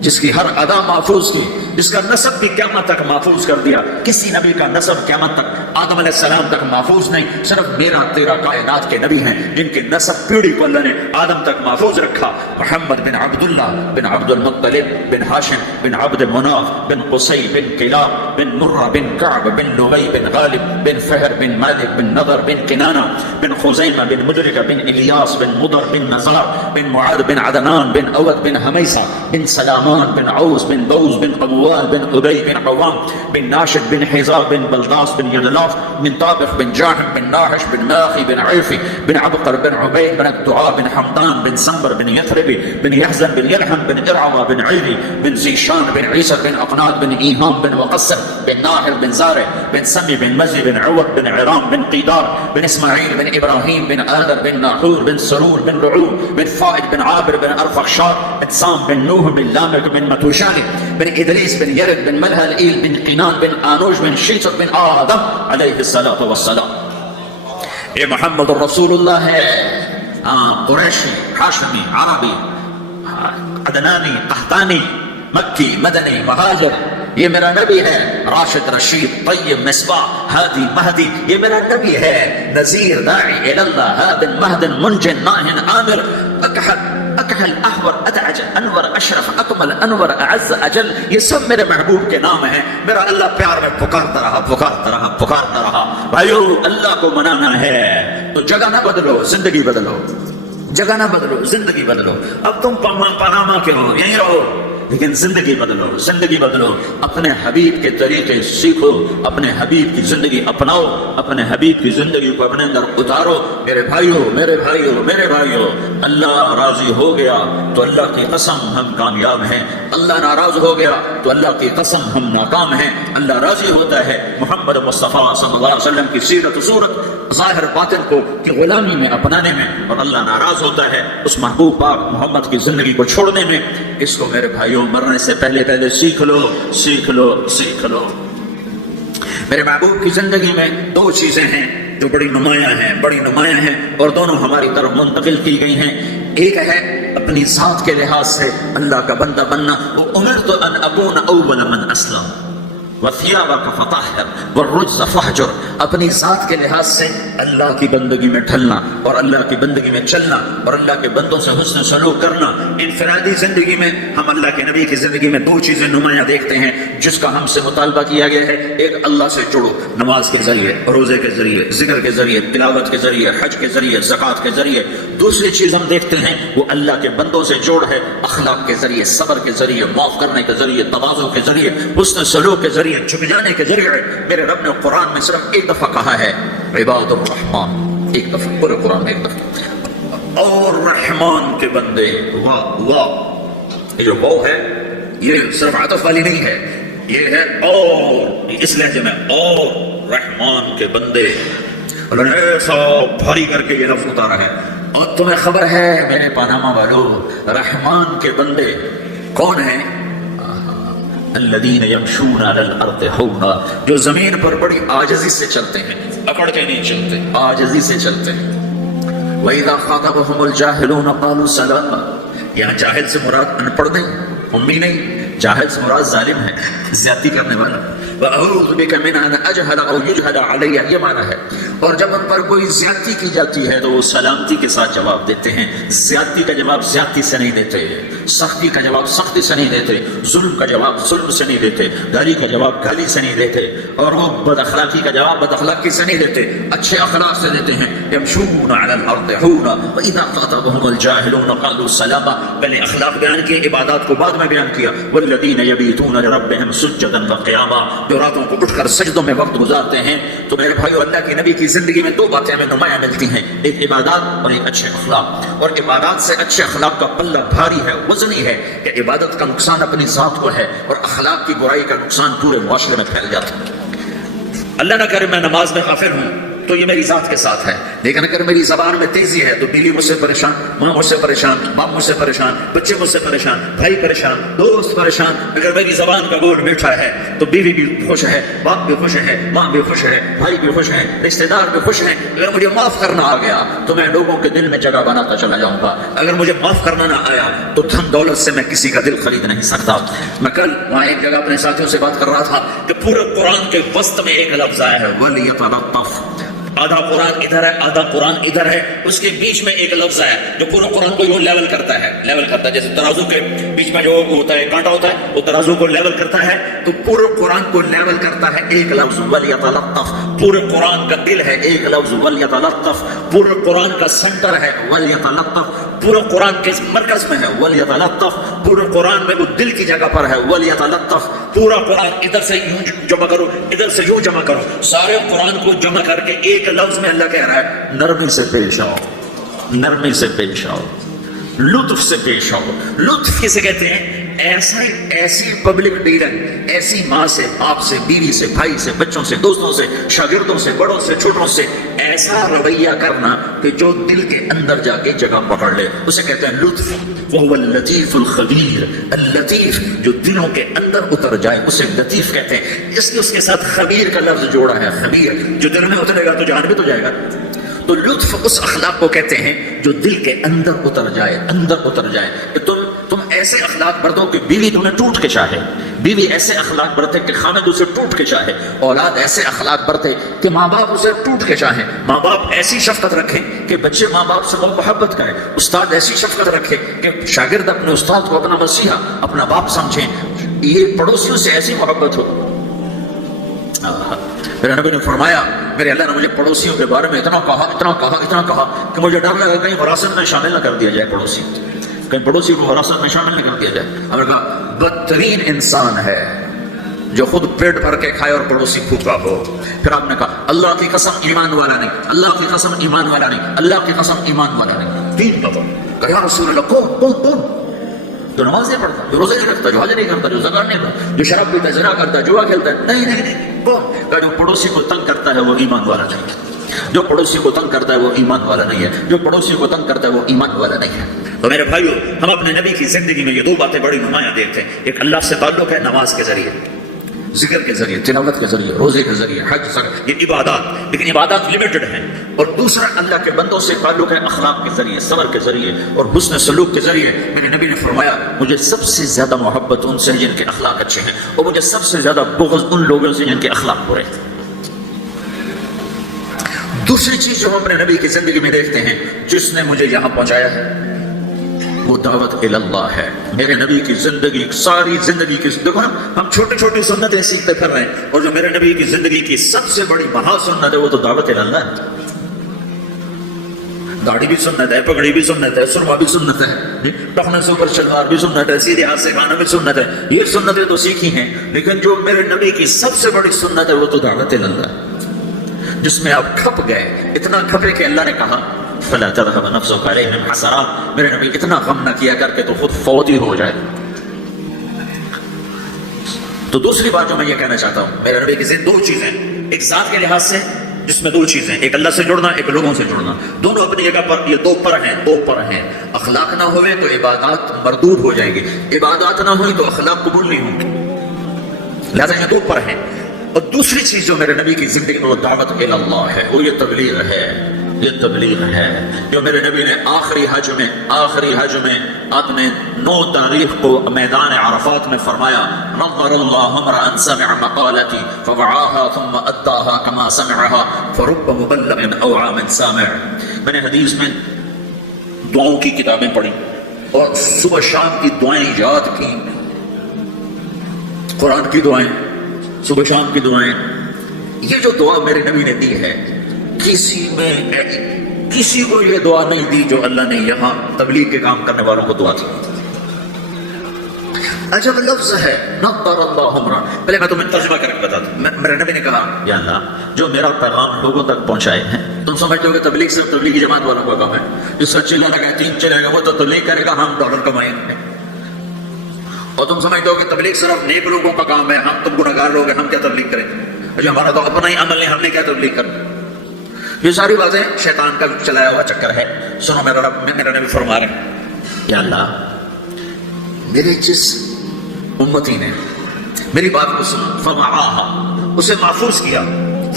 جس کی ہر ادا محفوظ کی, جس کا نسب بھی قیامت تک محفوظ کر دیا. کسی نبی کا نسب قیامت تک آدم علیہ السلام تک محفوظ نہیں, صرف میرا تیرا کائنات کے نبی ہیں جن کی نسب پیڑھی کو اللہ نے آدم تک محفوظ رکھا. محمد بن عبداللہ بن عبد المطلب بن ہاشم بن عبد مناف بن قصی بن کلاب بن مرہ بن کعب بن لبی بن غالب بن فہر بن مالک بن نضر بن کنانہ بن خزیمہ بن مدرکہ بن الیاس بن مضر بن نزار بن معاذ بن عدنان بن اود بن حمیسہ بن سلامان بن عوس بن دوس بن قبوال بن أبي بن عوام بن ناشد بن حزار بن بلداس بن يدلاف بن طابخ بن جاحم بن ناحش بن ماخي بن عيفي بن عبقر بن عبيد بن الدعاء بن حمدان بن سمبر بن يثربي بن يحزن بن يلحم بن إرعوى بن عيري بن زيشان بن عيسى بن أقناد بن إيهام بن وقصر بن ناهر بن زارع بن سمي بن مزي بن عوض بن عرام بن قيدار بن إسماعيل بن إبراهيم بن آدم بن ناحور بن سرور بن رعوم بن فائد بن عابر بن أرفخشار بن سام بن نوح بن لامك بن متوشاني بن إدريس بن يرد بن ملهلئيل بن قنان بن آنوش بن شيطر بن آدم عليه الصلاة والسلام. یہ محمد رسول اللہ ہے، قریشی، ہاشمی، عربی، عدنانی، قحطانی، مکی، مدنی، مہاجر، یہ میرا نبی ہے. راشد، رشید، طیب، مصباح، ہادی، مہدی، یہ میرا نبی ہے. نذیر، داعی الاللہ، ہاد، مہد، منجن، ناہن، عامر، اکحل، احور، ادعج، انور، اشرف، اکمل، انور، اعز، اجل، یہ سب میرے محبوب کے نام ہیں. میرا اللہ پیار میں پکارتا رہا. بھائیو، اللہ کو منانا ہے تو جگہ نہ بدلو، زندگی بدلو. جگہ نہ بدلو، زندگی بدلو. اب تم پاناما کے ہو، یہیں رہو، لیکن زندگی بدلو. اپنے حبیب کے طریقے سیکھو، اپنے حبیب کی زندگی اپناؤ، اپنے حبیب کی زندگی کو اپنے اندر اتارو. میرے بھائیو، اللہ راضی ہو گیا تو اللہ کی قسم ہم کامیاب ہیں. اللہ ناراض ہو گیا تو اللہ کی قسم ہم ناکام ہیں. اللہ راضی ہوتا ہے محمد مصطفیٰ صلی اللہ علیہ وسلم کی سیرت و صورت ظاہر باطن کو کہ غلامی میں اپنانے میں، اور اللہ ناراض ہوتا ہے اس محبوب پاک محمد کی زندگی کو چھوڑنے میں. اس کو میرے بھائیوں مرنے سے پہلے سیکھ لو. میرے محبوب کی زندگی میں دو چیزیں ہیں جو بڑی نمایاں ہیں اور دونوں ہماری طرف منتقل کی گئی ہیں. ایک ہے اپنی ذات کے لحاظ سے اللہ کا بندہ بننا. وَأُمِرْتُ أَنْ أَكُونَ أَوَّلَ مَنْ أَسْلَمَ وَثِيَابَكَ فَطَهِّرْ وَالرُّجْزَ فَاهْجُرْ. اپنی ذات کے لحاظ سے اللہ کی بندگی میں ڈھلنا اور اللہ کی بندگی میں چلنا اور اللہ کے بندوں سے حسن سلوک کرنا. انفرادی زندگی میں ہم اللہ کے نبی کی زندگی میں دو چیزیں نمایاں دیکھتے ہیں جس کا ہم سے مطالبہ کیا گیا ہے. ایک، اللہ سے جڑو، نماز کے ذریعے، روزے کے ذریعے، ذکر کے ذریعے، تلاوت کے ذریعے، حج کے ذریعے، زکوٰۃ کے ذریعے. دوسری چیز ہم دیکھتے ہیں وہ اللہ کے بندوں سے جوڑ ہے، اخلاق کے ذریعے، صبر کے ذریعے، معاف کرنے کے ذریعے، تواضع کے ذریعے، حسن سلوک کے ذریعے، جھک جانے کے ذریعے. میرے رب نے قرآن میں صرف ایک دفعہ کہا ہے عباد الرحمن، ایک دفعہ پورے قرآن میں ایک دفعہ. اور رحمان کے بندے، واہ، یہ جو واو ہے یہ صرف عطف والی نہیں ہے، یہ ہے اور، اس لہجے میں، اور رحمان کے بندے. اللہ نے ایسا بھاری کر کے یہ لفظ اتارا ہے. اور تمہیں خبر ہے میرے پاناما والوں، رحمان کے بندے کون ہیں؟ الذین یمشون علی الارض ہونا، جو زمین پر بڑی عاجزی سے چلتے ہیں، اکڑ کے نہیں چلتے، عاجزی سے چلتے ہیں. وَإِذَا خَاطَبَهُمُ الْجَاهِلُونَ قَالُوا سَلَامًا. یہاں جاہل سے مراد ان پڑھ نہیں، امی نہیں، جاہل سے مراد ظالم ہے، زیادتی کرنے والا. وَأَعُوذُ بِكَ مِنْ أَنْ أَجْهَلَ أَوْ يُجْهَلَ عَلَيَّ، یہ معنی ہے. اور جب ان پر کوئی زیادتی کی جاتی ہے تو وہ سلامتی کے ساتھ جواب دیتے ہیں. زیادتی کا جواب زیادتی سے نہیں دیتے، سختی کا جواب سختی سے نہیں دیتے، ظلم کا جواب ظلم سے نہیں دیتے، گالی کا جواب گالی سے نہیں دیتے، اور وہ بد اخلاقی کا جواب بد اخلاقی سے نہیں دیتے، اچھے اخلاق سے دیتے ہیں. یمشون علی الارض ہونا واذا خاطبهم الجاهلون قالوا سلاما. پہلے اخلاق بیان کیے، عبادات کو بعد میں بیان کیا. والذین یبیتون لربهم سجدا وقیاما، جو راتوں کو اٹھ کر سجدوں میں وقت گزارتے ہیں. تو میرے بھائیو، اللہ کی نبی کی زندگی میں دو باتیں ہمیں نمایاں ملتی ہیں، ایک عبادات اور ایک اچھے اخلاق. اور عبادات سے اچھے اخلاق کا پلہ بھاری ہے، وزنی ہے، کہ عبادت کا نقصان اپنی ذات کو ہے اور اخلاق کی برائی کا نقصان پورے معاشرے میں پھیل جاتا ہے. اللہ نہ کرے میں نماز میں غافل ہوں تو یہ میری ذات کے ساتھ ہے، لیکن اگر میری زبان میں تیزی ہے تو بیوی مجھ سے پریشان، ماں مجھ سے پریشان، باپ مجھ سے پریشان، بچے مجھ سے پریشان، بھائی پریشان، دوست پریشان. اگر میری زبان کا بول میٹھا ہے تو بیوی بھی خوش ہے، باپ بھی خوش ہے، ماں بھی خوش ہے، بھائی بھی خوش ہے، رشتہ دار بھی خوش ہیں. اگر مجھے معاف کرنا آ گیا تو میں لوگوں کے دل میں جگہ بناتا چلا جاؤں گا. اگر مجھے معاف کرنا نہ آیا تو دھن دولت سے میں کسی کا دل خرید نہیں سکتا. میں کل وہاں ایک جگہ اپنے ساتھیوں سے بات کر رہا تھا کہ پورے قرآن کے وسط میں ایک لفظ آیا ہے وَلْيَتَلَطَّفْ. آدھا قرآن ادھر ہے، آدھا قرآن ادھر ہے، اس کے بیچ میں ایک لفظ ہے جو پورا قرآن کو وہ لیول کرتا ہے. جیسے ترازو کے بیچ میں جو ہوتا ہے کانٹا ہوتا ہے، وہ ترازو کو لیول کرتا ہے، تو پورے قرآن کو لیول کرتا ہے ایک لفظ وَلْيَتَلَطَّفْ. پورے قرآن کا دل ہے ایک لفظ وَلْيَتَلَطَّفْ. پورے قرآن کا سنٹر ہے وَلْيَتَلَطَّفْ. پورا قرآن کے مرکز میں ہے وَلْيَتَلَطَّفْ، پورا قرآن میں وہ دل کی جگہ پر ہے وَلْيَتَلَطَّفْ، پورا قرآن ادھر سے یوں جمع کرو ادھر سے یوں جمع کرو، سارے قرآن کو جمع کر کے ایک لفظ میں اللہ کہہ رہا ہے نرمی سے پیش آؤ، نرمی سے پیش آؤ، لطف سے پیش آؤ۔ لطف کسے کہتے ہیں؟ ایسی پبلک ڈیلنگ، ایسی ماں سے، باپ سے، بیوی سے، بھائی سے، بچوں سے، دوستوں سے، شاگردوں سے، بڑوں سے، چھوٹوں سے ایسا رویہ کرنا کہ جو دل کے اندر جا کے جگہ پکڑ لے، اسے کہتے ہیں لطف۔ وَهُوَ اللَّطِيفُ الْخَبِيرُ، اللطیف جو دلوں کے اندر اتر جائے اسے لطیف کہتے ہیں۔ اس لیے اس کے ساتھ خبیر کا لفظ جوڑا ہے، خبیر جو دل میں اترے گا تو جہان بھی تو جائے گا۔ تو لطف اس اخلاق کو کہتے ہیں جو دل کے اندر اتر جائے، اندر اتر جائے کہ تم ایسے اخلاق برتو کہ بیوی تمہیں ٹوٹ کے چاہے، بیوی ایسے اخلاق برتے کہ خامد اسے ٹوٹ کے چاہے، اولاد ایسے اخلاق برتے کہ ماں باپ اسے ٹوٹ کے چاہیں، ماں باپ ایسی شفقت رکھیں کہ بچے ماں باپ سے بہت محبت کریں، استاد ایسی شفقت رکھے کہ شاگرد اپنے استاد کو اپنا مسیحا، اپنا باپ سمجھیں، یہ پڑوسیوں سے ایسی محبت ہو۔ میرے نبی نے فرمایا میرے اللہ نے مجھے پڑوسیوں کے بارے میں اتنا کہا کہ مجھے ڈر لگا کہیں وراثت میں شامل نہ کر دیا جائے، کہیں پڑوسی کو وراثت میں شامل نہ کر دیا جائے۔ ہم نے کہا بدترین انسان ہے جو خود پیٹ بھر کے کھائے اور پڑوسی بھوکا ہو۔ پھر آپ نے کہا اللہ کی قسم ایمان والا نہیں، اللہ کی قسم ایمان والا نہیں، اللہ کی قسم ایمان والا نہیں۔ تین بتاؤ کہ یا رسول اللہ کون؟ جو نماز نہیں پڑھتا، جو روزے نہیں رکھتا، جو حج نہیں کرتا، جو زکات نہیں دیتا، جو شراب پیتا ہے، زنا کرتا ہے، جوا کھیلتا ہے، نہیں کون؟ کہ جو پڑوسی کو تنگ کرتا ہے وہ ایمان والا نہیں ہے، جو پڑوسی کو تنگ کرتا ہے وہ ایمان والا نہیں ہے، جو پڑوسی کو تنگ کرتا ہے وہ ایمان والا نہیں ہے۔ تو میرے بھائیو، ہم اپنے نبی کی زندگی میں یہ دو باتیں بڑی نمایاں دیکھتے ہیں، ایک اللہ سے تعلق ہے نماز کے ذریعے، ذکر کے ذریعے، تلاوت کے ذریعے، روزے کے ذریعے، حج یہ عبادات، لیکن عبادات لمیٹڈ ہیں، اور دوسرا اللہ کے بندوں سے تعلق ہے اخلاق کے ذریعے، صبر کے ذریعے اور حسن سلوک کے ذریعے۔ میرے نبی نے فرمایا مجھے سب سے زیادہ محبت ان سے جن کے اخلاق اچھے ہیں، اور مجھے سب سے زیادہ بغض ان لوگوں سے جن کے اخلاق برے ہیں۔ دوسری چیز جو ہم اپنے نبی کی زندگی میں دیکھتے ہیں جس نے مجھے یہاں پہنچایا ہے وہ دعوت اللہ ہے۔ میرے نبی کی زندگی، ساری زندگی کی، دیکھو نا ہم چھوٹی چھوٹی سنتیں سیکھتے پھر رہے ہیں، اور جو میرے نبی کی زندگی کی سب سے بڑی مہا سنت ہے وہ تو دعوت اللہ ہے۔ داڑھی بھی سنت ہے، پگڑی بھی سنت ہے، سرما بھی سنت ہے، ٹخنے سے اوپر شلوار بھی سنت ہے، سیدھے ہاتھ سے کھانا بھی سنت ہے، یہ سنتیں تو سیکھی ہیں، لیکن جو میرے نبی کی سب سے بڑی سنت ہے وہ تو دعوت اللہ ہے، جس میں آپ کھپ گئے، اتنا کھپے کہ اللہ نے کہا فلا تذهب نفسك عليهم حسرات، میرے نبی اتنا غم نہ کیا کر کے تو خود فوت ہی ہو جائے۔ تو دوسری بات جو میں یہ کہنا چاہتا ہوں، میرے نبی کی دو چیزیں، ایک ذات کے لحاظ سے جس میں دو چیزیں، ایک اللہ سے جڑنا، ایک لوگوں سے جڑنا، دونوں اپنی جگہ پر یہ دو پر ہیں۔ اخلاق نہ ہوئے تو عبادات مردود ہو جائیں گی، عبادات نہ ہوئی تو اخلاق قبول نہیں ہوں گے، لہذا یہ دو پر ہیں۔ اور دوسری چیز جو میرے نبی کی زندگی میں وہ دعوت اللہ ہے، وہ یہ تبلیغ ہے، یہ تبلیغ ہے جو میرے نبی نے آخری حج میں اپنے 9 تاریخ کو میدان عرفات میں فرمایا نظر اللہ امرأ سمع مقالتی فوعاها ثم اداها كما سمعها فرب مبلغ اوعى من سامع۔ میں نے حدیث میں دعاؤں کی کتابیں پڑھی اور صبح شام کی دعائیں یاد کی، قرآن کی دعائیں، صبح شام کی دعائیں۔ یہ جو دعا میرے نبی نے دی ہے کسی کو یہ دعا نہیں دی جو اللہ نے یہاں تبلیغ کے کام کرنے والوں کو دعا دی۔ عجب لفظ ہے نظر اللہ امرا۔ پہلے میں تمہیں ترجمہ کر کے بتاتا ہوں۔ میرے نبی نے کہا یا اللہ جو میرا پیغام لوگوں تک پہنچائے ہیں، تم سمجھتے ہو کہ تبلیغ صرف تبلیغی جماعت والوں کا کام ہے، جو سچ چلانا گا تین چلے گا وہ تو تبلیغ کرے گا، ہم ڈالر کمائیں گے، اور تم سمجھتے ہو کہ تبلیغ صرف نیک لوگوں کا کام ہے، ہم تم گنہگار لوگ ہیں، ہم کیا تبلیغ کریں گے، جو ہمارا تو اپنا ہی عمل ہے، ہم نے کیا تبلیغ کرنا۔ یہ ساری باتیں شیطان کا چلایا ہوا چکر ہے۔ سنو میرا رب، میرا نبی فرما رہے ہیں یا اللہ میرے جس امتی نے میری بات کو سنا فوعاها اسے محفوظ کیا،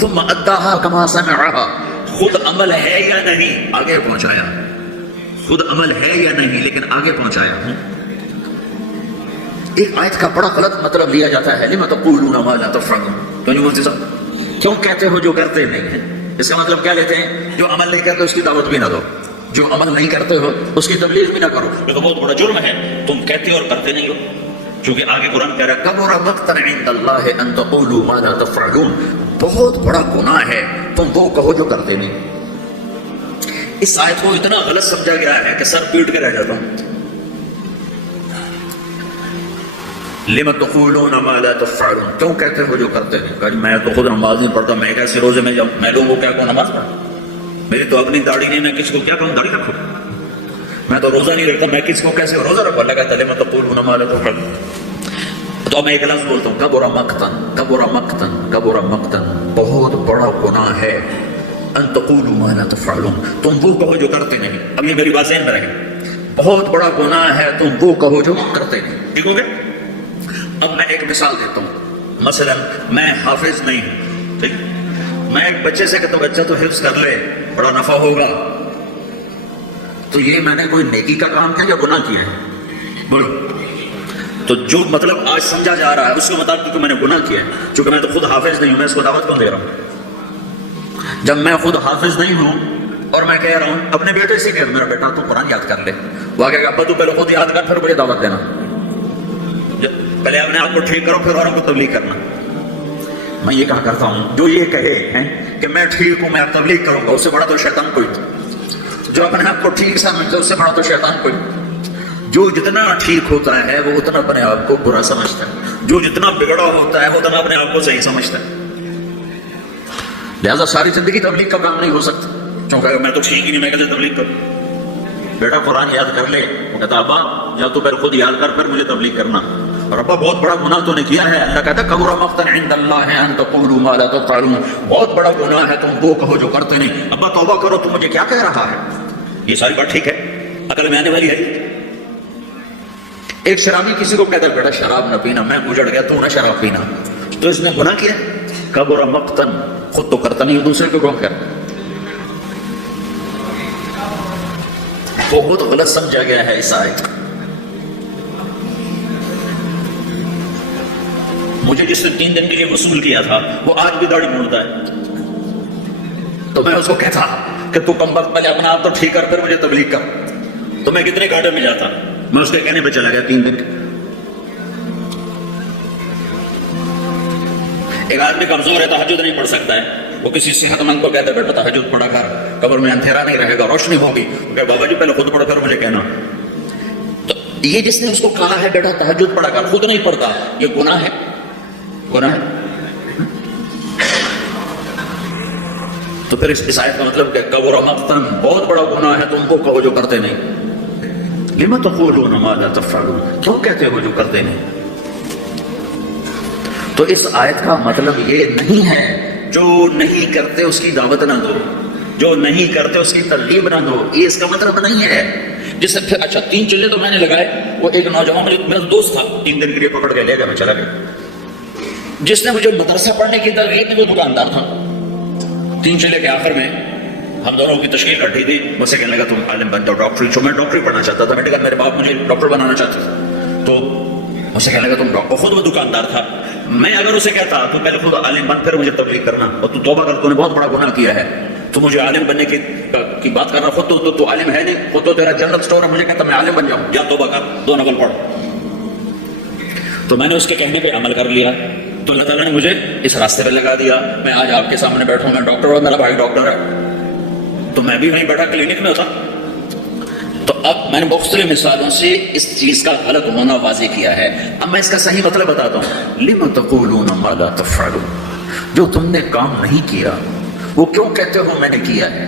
ثم اداها كما سمعها خود عمل ہے یا نہیں آگے پہنچایا، خود عمل ہے یا نہیں لیکن آگے پہنچایا ہوں۔ ایک آیت کا بڑا غلط مطلب لیا جاتا ہے لما تقولون ما لا تفعلون، کیوں کہتے ہو جو کرتے نہیں ہیں؟ اس کا مطلب کیا لیتے ہیں؟ جو عمل نہیں کرتے اس کی دعوت بھی نہ دو، جو عمل نہیں کرتے ہو اس کی تبلیغ بھی نہ کرو، یہ تو بہت بڑا جرم ہے، تم کہتے اور کرتے نہیں ہو۔ چونکہ آگے قرآن کہہ رہا ہے کبر مقتا عند اللہ ان تقولوا ما لا تفعلون، بہت بڑا گناہ ہے تم وہ کہو جو کرتے نہیں۔ اس آیت کو اتنا غلط سمجھا گیا ہے کہ سر پیٹ کے رہ جاتا ہوں. لِمَ تَقُولُونَ مَا لَا تَفْعَلُونَ, کیوں کہتے ہو جو کرتے نہیں. کہا میں تو خود نماز نہیں پڑھتا, میں کیسے روزے میں جاؤں, میں لوگوں کو کیا کہوں نماز پڑھوں, میری تو اپنی داڑھی نہیں, میں کس کو کیا کہوں داڑھی رکھوں, میں تو روزہ نہیں رکھتا, میں کس کو کیسے روزہ رکھوں. اللہ کہتا ہے لِمَ تَقُولُونَ مَا لَا تَفْعَلُونَ. تو میں ایک لفظ بولتا ہوں, کبر مقتن, کبر مقتن, کبر مقتن, بہت بڑا گناہ ہے, ان تقولوا ما لا تفعلون, تم وہ کہو جو کرتے نہیں. اب یہ میری بات ذہن میں رہے, بہت بڑا گناہ ہے تم وہ کہو جو کرتے نہیں. ٹھیک ہو گیا. اب میں ایک مثال دیتا ہوں. مثلا میں حافظ نہیں ہوں, ٹھیک, میں ایک بچے سے کہتا ہوں بچہ تو حفظ کر لے, بڑا نفع ہوگا, تو یہ میں نے کوئی نیکی کا کام کیا یا گناہ کیا ہے؟ بولو. تو جو مطلب آج سمجھا جا رہا ہے اس کے مطابق کہ میں نے گناہ کیا ہے, چونکہ میں تو خود حافظ نہیں ہوں, میں اس کو دعوت کیوں دے رہا ہوں؟ جب میں خود حافظ نہیں ہوں اور میں کہہ رہا ہوں اپنے بیٹے سے کہ میرا بیٹا تو قرآن یاد کر لے, وہ آگے ابا تو پہلے خود یاد کر پھر مجھے دعوت دینا, پہلے اپنے آپ کو ٹھیک کرو پھر اوروں کو تبلیغ کرنا. میں یہ کہا کرتا ہوں جو یہ کہے ہیں کہ میں ٹھیک ہوں میں تبلیغ کروں گا, اس سے بڑا تو شیطان کوئی. جو اپنے آپ کو ٹھیک سمجھتا ہے اس سے بڑا تو شیطان کوئی. جو جتنا ٹھیک ہوتا ہے وہ اتنا اپنے آپ کو برا سمجھتا ہے, جو جتنا بگڑا ہوتا ہے وہ اتنا اپنے آپ کو صحیح سمجھتا ہے. لہذا ساری زندگی تبلیغ کا کام نہیں ہو سکتا, کیونکہ میں تو ٹھیک ہی نہیں, میں کیسے تبلیغ کروں. بیٹا قرآن یاد کر لے, وہ کہتا ابا یا تو پہلے خود یاد کر پھر مجھے تبلیغ کرنا. اور ابا بہت بڑا گناہ تو نے کیا ہے, اللہ کہتا ہے کبر مقتا عند اللہ ان تقولوا ما لا تفعلون, بہت بڑا گناہ ہے تم وہ کہو جو کرتے نہیں. ابا توبہ کرو, تم مجھے کیا کہہ رہا ہے. یہ ساری بات ٹھیک ہے, عقل میں آنے والی ہے. ایک شرابی کسی کو کہتا ہے بیٹا شراب نہ پینا, میں گزر گیا تو نہ شراب پینا, تو اس نے گناہ کیا. کبر مقتن, خود تو کرتا نہیں, دوسرے کو کون کہتا. بہت غلط سمجھا گیا ہے اس آیت. مجھے جس نے 3 دن کے لیے وصول کیا تھا وہ آج بھی داڑھی مڑتا ہے, تو میں اس کو کہتا کہ تو کم وقت پہلے اپنا آپ تو ٹھیک کر پھر مجھے تبلیغ کر, تو میں کتنے گاڑے میں جاتا. میں اس کے کہنے پہ چلا گیا 3 دن. ایک آدمی کمزور ہے, تہجد نہیں پڑھ سکتا ہے, وہ کسی صحت مند کو کہتا ہے بیٹا تہجد پڑھا کر, قبر میں اندھیرا نہیں رہے گا, روشنی ہوگی. کہ بابا جی پہلے خود پڑھ کر مجھے کہنا. تو یہ جس نے اس کو کہا ہے بیٹا تہجد پڑھا کر, خود نہیں پڑھتا, یہ گناہ ہے, گناہ ہے. تو پھر اس آیت کا مطلب کہ کبر مقتن, بہت بڑا گناہ ہے تم کو کہو جو کرتے نہیں. لِمَ تَقُولُونَ مَا لَا تَفْعَلُونَ, کیوں کہتے ہو جو کرتے نہیں. تو اس آیت کا مطلب یہ نہیں ہے جو نہیں کرتے اس کی دعوت نہ دو, جو نہیں کرتے اس کی ترغیب نہ دو, یہ اس کا مطلب نہیں ہے. جس سے پھر اچھا 3 چلے تو میں نے لگائے, وہ ایک نوجوان میرا دوست تھا, 3 دن کے لیے پکڑ کے لے گیا, میں چلا گیا. جس نے مجھے مدرسہ پڑھنے کی ترغیب دی وہ دکاندار تھا. 3 چلے کے آخر میں ہم دونوں کی تشکیل کٹھی تھی. مجھ سے کہنے لگا تم عالم بن جاؤ, ڈاکٹری, جو میں ڈاکٹری پڑھنا چاہتا تھا. میڈیکل, میرے باپ مجھے ڈاکٹر بنانا چاہتے تھے, تو مجھ سے کہنے لگا تم ڈاکٹر. خود وہ دکاندار تھا. میں اگر اسے کہتا تو پہلے خود عالم بن پھر مجھے تبلیغ کرنا, اور تو توبہ کر, تو نے بہت بڑا گناہ کیا ہے, تو مجھے عالم بننے کی بات کرنا, خود تو عالم ہے نہیں, خود تو تیرا جنرل اسٹور ہے, مجھے کہتا میں عالم بن جاؤں, جا توبہ کر, 2 نفل پڑھ. تو میں نے اس کے کہنے پہ عمل کر لیا, تو اللہ تعالیٰ نے مجھے اس راستے پہ لگا دیا. میں آج آپ کے سامنے بیٹھوں, میں ڈاکٹر ہوں, میرا بھائی ڈاکٹر ہے, تو میں بھی وہیں بیٹھا کلینک میں ہوتا. تو اب میں نے مختلف مثالوں سے اس چیز کا غلط ہونا واضح کیا ہے. اب میں اس کا صحیح مطلب بتاتا ہوں. لِمَ تَقُولُونَ مَا لَا تَفْعَلُونَ, جو تم نے کام نہیں کیا وہ کیوں کہتے ہو میں نے کیا ہے.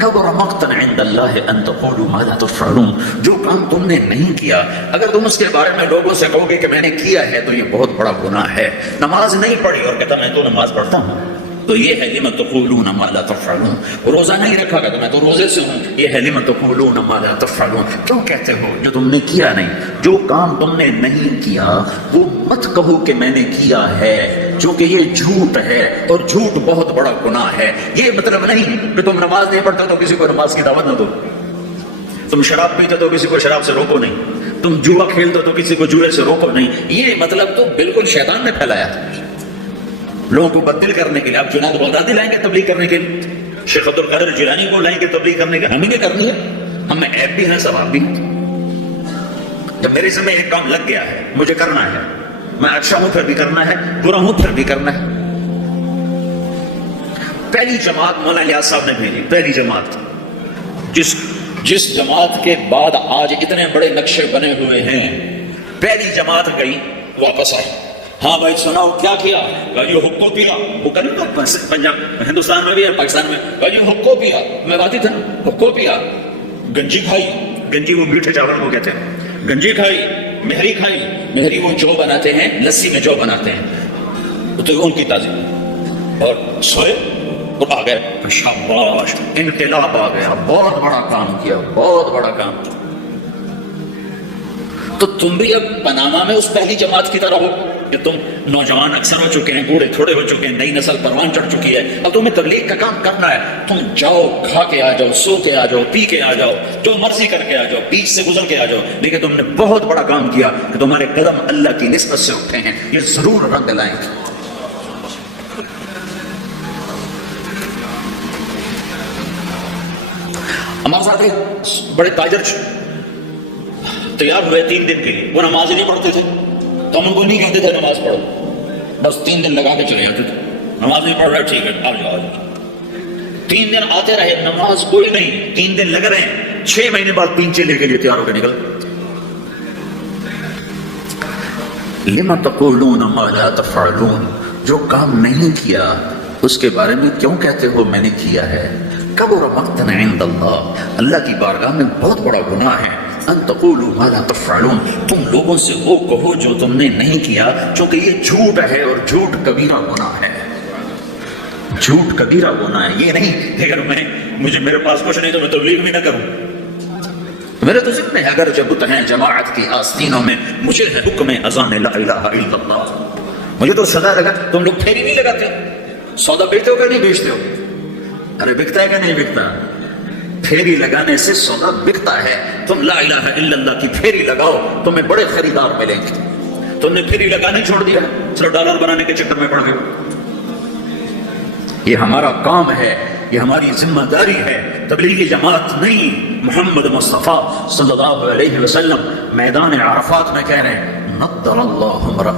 کبر مقتا عند اللہ ان تقولوا ما لا تفعلون, جو کام تم نے نہیں کیا اگر تم اس کے بارے میں لوگوں سے کہو گے کہ میں نے کیا ہے تو یہ بہت بڑا گناہ ہے. نماز نہیں پڑھی اور کہتا میں تو نماز پڑھتا ہوں, تو یہ ہے لِمَ تَقُولُونَ مَا لَا تَفْعَلُونَ. روزہ نہیں رکھا گیا تو میں تو روزے سے ہوں, یہ ہے لِمَ تَقُولُونَ مَا لَا تَفْعَلُونَ, کیوں کہتے ہو جو تم نے کیا نہیں. جو کام تم نے نہیں کیا وہ مت کہو کہ میں نے کیا ہے, چونکہ یہ جھوٹ ہے اور جھوٹ بہت بڑا گناہ ہے. یہ مطلب نہیں کہ تم نماز نہیں پڑھتے تو کسی کو نماز کی دعوت نہ دو, تم شراب پیتے تو کسی کو شراب سے روکو نہیں, تم جوا کھیلتے تو کسی کو جوئے سے روکو نہیں. یہ مطلب تو بالکل شیطان نے پھیلایا تھا لوگوں کو بدل کرنے کے لیے. آپ جنید بغدادی لائیں گے تبلیغ کرنے کے لیے, شیخ عبد القادر جیلانی کو لائیں گے تبلیغ کرنے کے, ہمیں کیا کرنی ہے, ہمیں عیب بھی ہے ثواب بھی. جب میرے سے میں ایک کام لگ گیا ہے مجھے کرنا ہے, میں اچھا ہوں پھر بھی کرنا ہے, برا ہوں پھر بھی کرنا ہے. پہلی جماعت مولانا الیاس صاحب نے بھیجی, پہلی جماعت جس جماعت کے بعد آج اتنے بڑے نقشے بنے ہوئے ہیں، پہلی جماعت گئی واپس آئی، ہاں بھائی سناؤ کیا کیا؟ یہ حکو پیا، حکا نہیں تو پنجاب ہندوستان میں بھی ہے، پاکستان میں یہ حکو پیا، میں بات ہی تھا حکو پیا، گنجی کھائی، گنجی وہ میٹھے چاول کو کہتے ہیں، گنجی کھائی، مہری کھائی، مہری وہ جو بناتے ہیں لسی میں جو بناتے ہیں تو ان کی تعظیم، اور سوئے اور آ گئے، شاباش انقلاب آ گیا، بہت بڑا کام کیا، بہت بڑا کام۔ تو تم بھی اب پاناما میں اس پہلی جماعت کی طرح ہو کہ تم نوجوان اکثر ہو چکے ہیں، بوڑھے تھوڑے ہو چکے ہیں، نئی نسل پروان چڑھ چکی ہے، اب تمہیں تبلیغ کا کام کرنا ہے، تم جاؤ، کھا کے آ جاؤ، سو کے آ جاؤ، پی کے آ جاؤ، جو مرضی کر کے آ جاؤ، بیچ سے گزر کے آ جاؤ، لیکن تم نے بہت بڑا کام کیا کہ تمہارے قدم اللہ کی نسبت سے اٹھے ہیں، یہ ضرور رنگ لائیں گے۔ ہمارے ساتھ بڑے تاجر تیار ہوئے 3 دن کے لیے، وہ نماز ہی نہیں پڑھتے تھے، تو ہم ان کو نہیں کہتے تھے نماز پڑھو، بس 3 دن لگا کے چلے جاتے تھے، نماز نہیں پڑھ رہا ٹھیک ہے آ جاؤ۔ 3 دن آتے رہے، نماز کوئی نہیں، 3 دن لگ رہے ہیں، 6 مہینے بعد 3 چیلے کے لیے تیار ہو کے نکل۔ لما تقولون ما لا تفعلون، جو کام نہیں کیا اس کے بارے میں کیوں کہتے ہو میں نے کیا ہے؟ کبر مقتا عند اللہ، اللہ کی بارگاہ میں بہت بڑا گناہ ہے، ان تقولوا ما لا تفعلون، تم لوگوں سے وہ کہو جو تم نے نہیں کیا، چونکہ یہ جھوٹ ہے اور جھوٹ کبیرہ گناہ ہے، جھوٹ کبیرہ گناہ ہے۔ یہ نہیں کہ اگر مجھے میرے پاس کچھ نہیں تو میں تبلیغ بھی نہ کروں، میرے تو ذمہ ہے اگر جب ہیں جماعت کی آستینوں میں، مجھے ہے حکم اذان لا الہ الا اللہ، مجھے تو سزا لگا۔ تم لوگ پھیری نہیں لگاتے، سودا بیچتے ہو کہ نہیں بیچتے ہو؟ ارے بکتا ہے کہ نہیں بکتا؟ پھیری لگانے سے سودا بکتا ہے۔ تم لا الہ الا اللہ کی پھیری لگاؤ، تمہیں بڑے خریدار ملیں گے۔ تم نے پھیری لگانے چھوڑ دیا، صرف ڈالر بنانے کے چکر میں پڑ گئے۔ یہ ہمارا کام ہے، یہ ہماری ذمہ داری ہے، تبلیغی جماعت نہیں۔ محمد مصطفیٰ صلی اللہ علیہ وسلم میدان عرفات میں کہہ رہے ہیں، نضر اللہ امرأ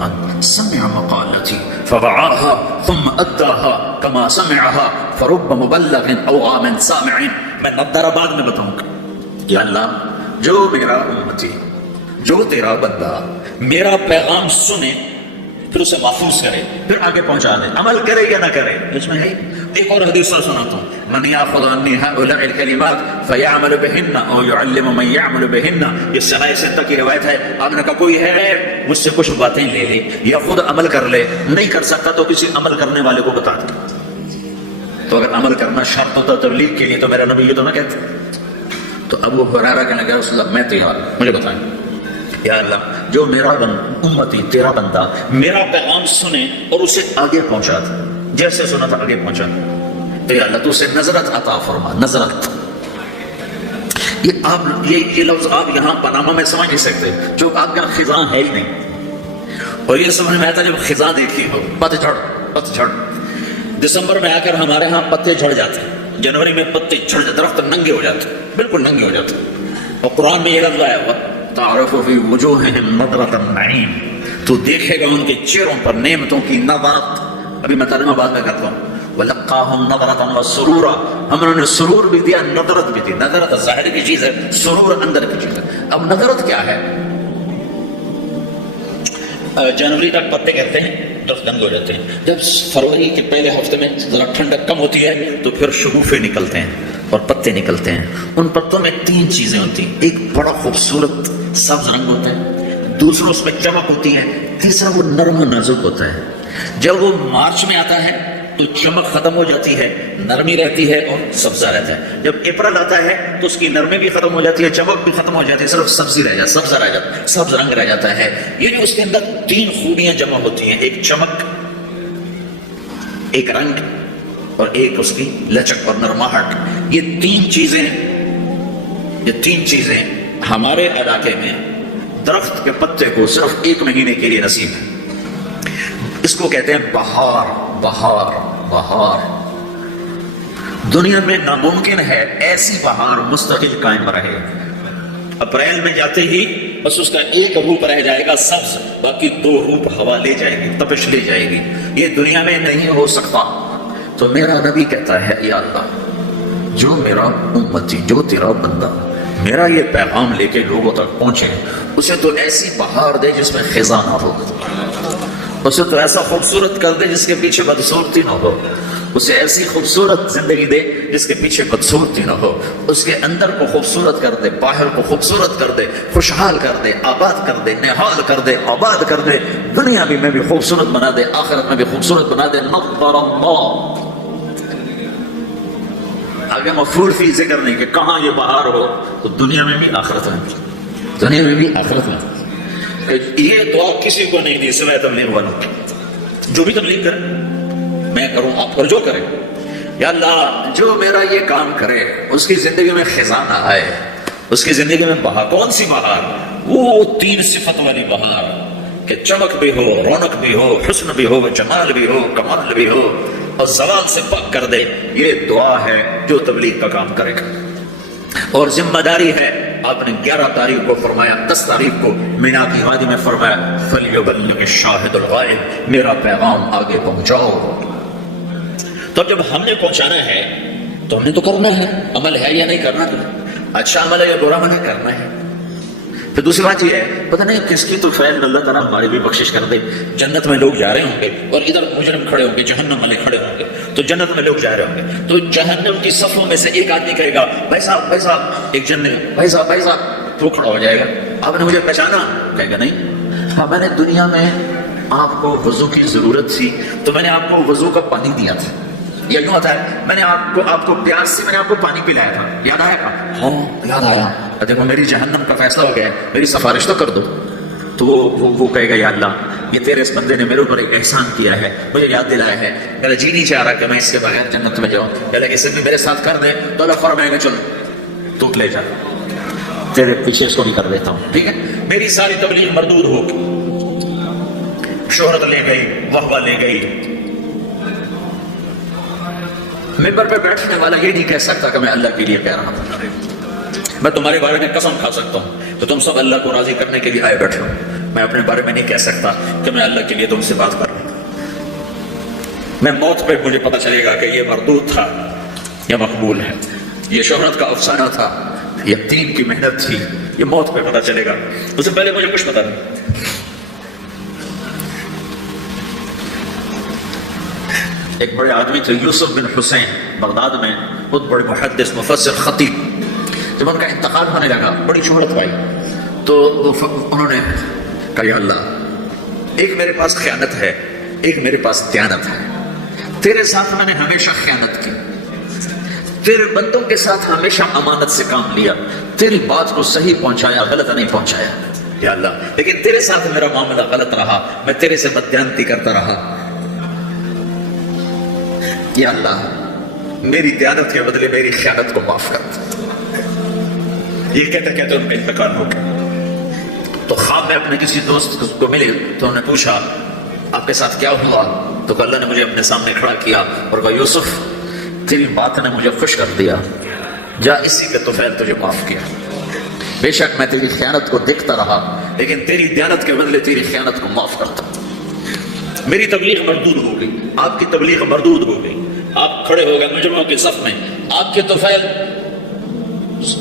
سمع مقالتی فوعاها ثم اداها كما سمعها فرب مبلغ اوعى من سامع۔ میں نضر بعد میں بتاؤں گا، یا اللہ جو میرا امتی، جو تیرا بندہ میرا پیغام سنے، پھر اسے محفوظ کرے، پھر آگے پہنچا دے، عمل کرے یا نہ کرے۔ اس میں ہے ایک اور حدیث سناتا ہوں، من یاخذ عنی هؤلاء الکلمات فیعمل بہن او یعلم من یعمل بہن، یہ صحیح ستہ کی روایت ہے۔ آپ نے کہا کوئی ہے مجھ سے کچھ باتیں لے لے یا خود عمل کر لے، نہیں کر سکتا تو کسی عمل کرنے والے کو بتا دے۔ تو اگر عمل کرنا شرط ہوتا تبلیغ کے لیے تو میرا نبی یہ تو نہ کہتا۔ تو ابو ہریرہ کہنے لگا رسول اللہ میں تیار، مجھے بتائیں یا اللہ جو میرا امتی تیرا بندہ میرا پیغام سنے اور اسے آگے پہنچا دے، جیسے سنا تھا آگے پہنچا دے، تو یا اللہ تو اسے نظرت عطا فرما۔ نظرت، یہ لفظ آپ یہاں پاناما میں سمجھ نہیں سکتے، جو آپ کا خزاں ہے ہی نہیں، اور یہ سمجھ میں آتا جب خزاں دیکھی ہو، پت جھڑ۔ دسمبر میں آ کر ہمارے ہاں پتے جھڑ جاتے ہیں، جنوری میں پتے جھڑ جاتے، درخت ننگے ہو جاتے، بالکل ننگے ہو جاتے، اور قرآن میں یہ لفظ آیا ہوا تعرف فی وجوہہم نضرۃ النعیم، تو دیکھے گا ان کے چہروں پر نعمتوں کی نظرت۔ ابھی میں ترجمہ بعد میں کرتا ہوں، وَلَقَّاهُمْ نَظْرَةً وَسُرُورًا، ہم نے سرور بھی دیا، نظرت بھی دی۔ نظرت ظاہر کی چیز ہے، سرور اندر کی چیز ہے۔ اب نظرت کیا ہے؟ جنوری تک پتے کہتے ہیں درخت ننگے ہو جاتے ہیں، جب فروری کے پہلے ہفتے میں ذرا ٹھنڈک کم ہوتی ہے تو پھر شگوفے نکلتے ہیں اور پتے نکلتے ہیں۔ ان پتوں میں 3 چیزیں ہوتی ہیں، ایک بڑا خوبصورت سبز رنگ ہوتا ہے، دوسرا اس میں چمک ہوتی ہے، تیسرا وہ نرم و نازک ہوتا ہے۔ جب وہ مارچ میں آتا ہے تو چمک ختم ہو جاتی ہے، نرمی رہتی ہے اور سبزہ رہتا ہے۔ جب اپریل آتا ہے تو اس کی نرمی بھی ختم ہو جاتی ہے، چمک بھی ختم ہو جاتی ہے، صرف سبزی رہ جاتا، سبزہ رہ جاتا، سبز رنگ رہ جاتا ہے۔ یہ جو اس کے اندر 3 خوبیاں جمع ہوتی ہیں، ایک چمک، ایک رنگ اور ایک اس کی لچک اور نرماہٹ، یہ 3 چیزیں ہمارے علاقے میں درخت کے پتے کو صرف 1 مہینے کے لیے نصیب ہے۔ اس کو کہتے ہیں بہار۔ دنیا میں ناممکن ہے ایسی بہار مستقل قائم رہے۔ اپریل میں جاتے ہی بس اس کا ایک روپ رہ جائے گا سبز، باقی 2 روپ ہوا لے جائے گی، تپش لے جائے گی، یہ دنیا میں نہیں ہو سکتا۔ تو میرا نبی کہتا ہے یا اللہ جو میرا امتی، جو تیرا بندہ میرا یہ پیغام لے کے لوگوں تک پہنچے، اسے تو ایسی بہار دے جس میں خزاں نہ ہو، اسے تو ایسا خوبصورت کر دے جس کے پیچھے بدصورتی نہ ہو، اسے ایسی خوبصورت زندگی دے جس کے پیچھے بدصورتی نہ ہو، اس کے اندر کو خوبصورت کر دے، باہر کو خوبصورت کر دے، خوشحال کر دے، آباد کر دے، نہال کر دے، آباد کر دے، دنیا میں بھی خوبصورت بنا دے، آخرت میں بھی خوبصورت بنا دے۔ نظر اللہ، آگے مفعول فی ذکر نہیں کہ کہاں یہ بہار ہو، تو دنیا میں بھی آخرت میں بھی، دنیا میں بھی آخرت میں بھی۔ یہ دعا کسی کو نہیں دی سوائے تبلیغ والوں، جو بھی تبلیغ کرے، میں کروں آپ اور جو کرے، یا اللہ جو میرا یہ کام کرے اس کی زندگی میں خزاں نہ آئے، اس کی زندگی میں بہار۔ کون سی بہار؟ وہ 3 صفت والی بہار کہ چمک بھی ہو، رونق بھی ہو، حسن بھی ہو، جمال بھی ہو، کمال بھی ہو، اور زوال سے پاک کر دے۔ یہ دعا ہے جو تبلیغ کا کام کرے گا، اور ذمہ داری ہے۔ آپ نے 11 تاریخ کو فرمایا، 10 تاریخ کو مینا کی وادی میں فرمایا فَلْيُبَلِّغِ الشَّاهِدُ الْغَائِبُ، میرا پیغام آگے پہنچاؤ۔ تو جب ہم نے پہنچانا ہے تو ہم نے تو کرنا ہے، عمل ہے یا نہیں کرنا، اچھا عمل ہے یا برا عمل ہے، کرنا ہے۔ پھر دوسری بات یہ ہے، پتہ نہیں کس کی تو فیض اللہ تعالیٰ ہماری بھی بخشش کر دے، جنت میں لوگ جا رہے ہوں گے اور ادھر مجرم کھڑے ہوں گے، جہنم والے کھڑے ہوں گے، تو جنت میں لوگ جا رہے ہوں گے، تو جہنم کی صفوں میں سے ایک آدمی کہے گا بھائی صاحب بھائی صاحب، ایک جنت بھائی صاحب بھائی صاحب، تو کھڑا ہو جائے گا، آپ نے مجھے پہچانا؟ کہے گا نہیں، ہاں میں نے دنیا میں آپ کو وضو کی ضرورت تھی تو میں نے آپ کو وضو کا پانی دیا تھا، یہ یوں ہوتا ہے، میں نے آپ کو پیاس سے میں نے آپ کو پانی پلایا تھا، یاد آیا گا؟ ہاں یاد آیا۔ دیکھو میری جہنم کا فیصلہ ہو گیا، میری سفارش تو کر دو۔ تو وہ کہے گا یا اللہ یہ تیرے اس بندے نے میرے اوپر ایک احسان کیا ہے، مجھے یاد دلایا ہے، میرا جی نہیں چاہ رہا کہ میں اس کے بغیر جنت میں جاؤں، کہ اسے بھی میرے ساتھ کر دے، تو اللہ فرمائے گا چل تو لے جا، تیرے پیچھے اس کو بھی کر دیتا ہوں، ٹھیک ہے؟ میری ساری تبلیغ مردود ہوگی، شہرت لے گئی، واہ لے گئی۔ ممبر پہ بیٹھنے والا یہ نہیں کہہ سکتا کہ میں اللہ کے لیے کہہ رہا تھا، میں تمہارے بارے میں قسم کھا سکتا ہوں تو تم سب اللہ کو راضی کرنے کے لیے آئے بیٹھے ہو، میں اپنے بارے میں نہیں کہہ سکتا کہ میں اللہ کے لیے تم سے بات کر رہا ہوں۔ میں موت پہ مجھے پتہ چلے گا کہ یہ مردود تھا یا مقبول ہے، یہ شہرت کا افسانہ تھا یا دین کی محنت تھی، یہ موت پہ پتہ چلے گا، اس سے پہلے مجھے کچھ پتہ نہیں۔ ایک بڑے آدمی تھے یوسف بن حسین، بغداد میں بہت بڑے محدث مفسر خطیب، جب ان کا انتقال ہونے لگا بڑی شہرت پائی تو انہوں نے کہا یا اللہ ایک میرے پاس خیانت ہے، ایک میرے پاس دیانت ہے، تیرے ساتھ میں نے ہمیشہ خیانت کی، تیرے بندوں کے ساتھ ہمیشہ امانت سے کام لیا، تیری بات کو صحیح پہنچایا، غلط نہیں پہنچایا یا اللہ، لیکن تیرے ساتھ میرا معاملہ غلط رہا، میں تیرے سے بددیانتی کرتا رہا، یا اللہ میری دیانت کے بدلے میری خیانت کو معاف کر دے۔ یہ کہتے کہتے ان کا انتقال ہو گیا۔ تو خواب میں اپنے کسی دوست کو ملے تو انہوں نے پوچھا آپ کے ساتھ کیا ہوا؟ تو اللہ نے مجھے اپنے سامنے کھڑا کیا اور کہا یوسف تیری بات نے مجھے خوش کر دیا، جا اسی کے طفیل تجھے معاف کیا، بے شک میں تیری خیانت کو دیکھتا رہا لیکن تیری دیانت کے بدلے تیری خیانت کو معاف کرتا۔ میری تبلیغ مردود ہو گئی، آپ کی تبلیغ مردود ہو گئی، آپ کھڑے ہو گئے مجرموں کے صف میں، آپ کے طفیل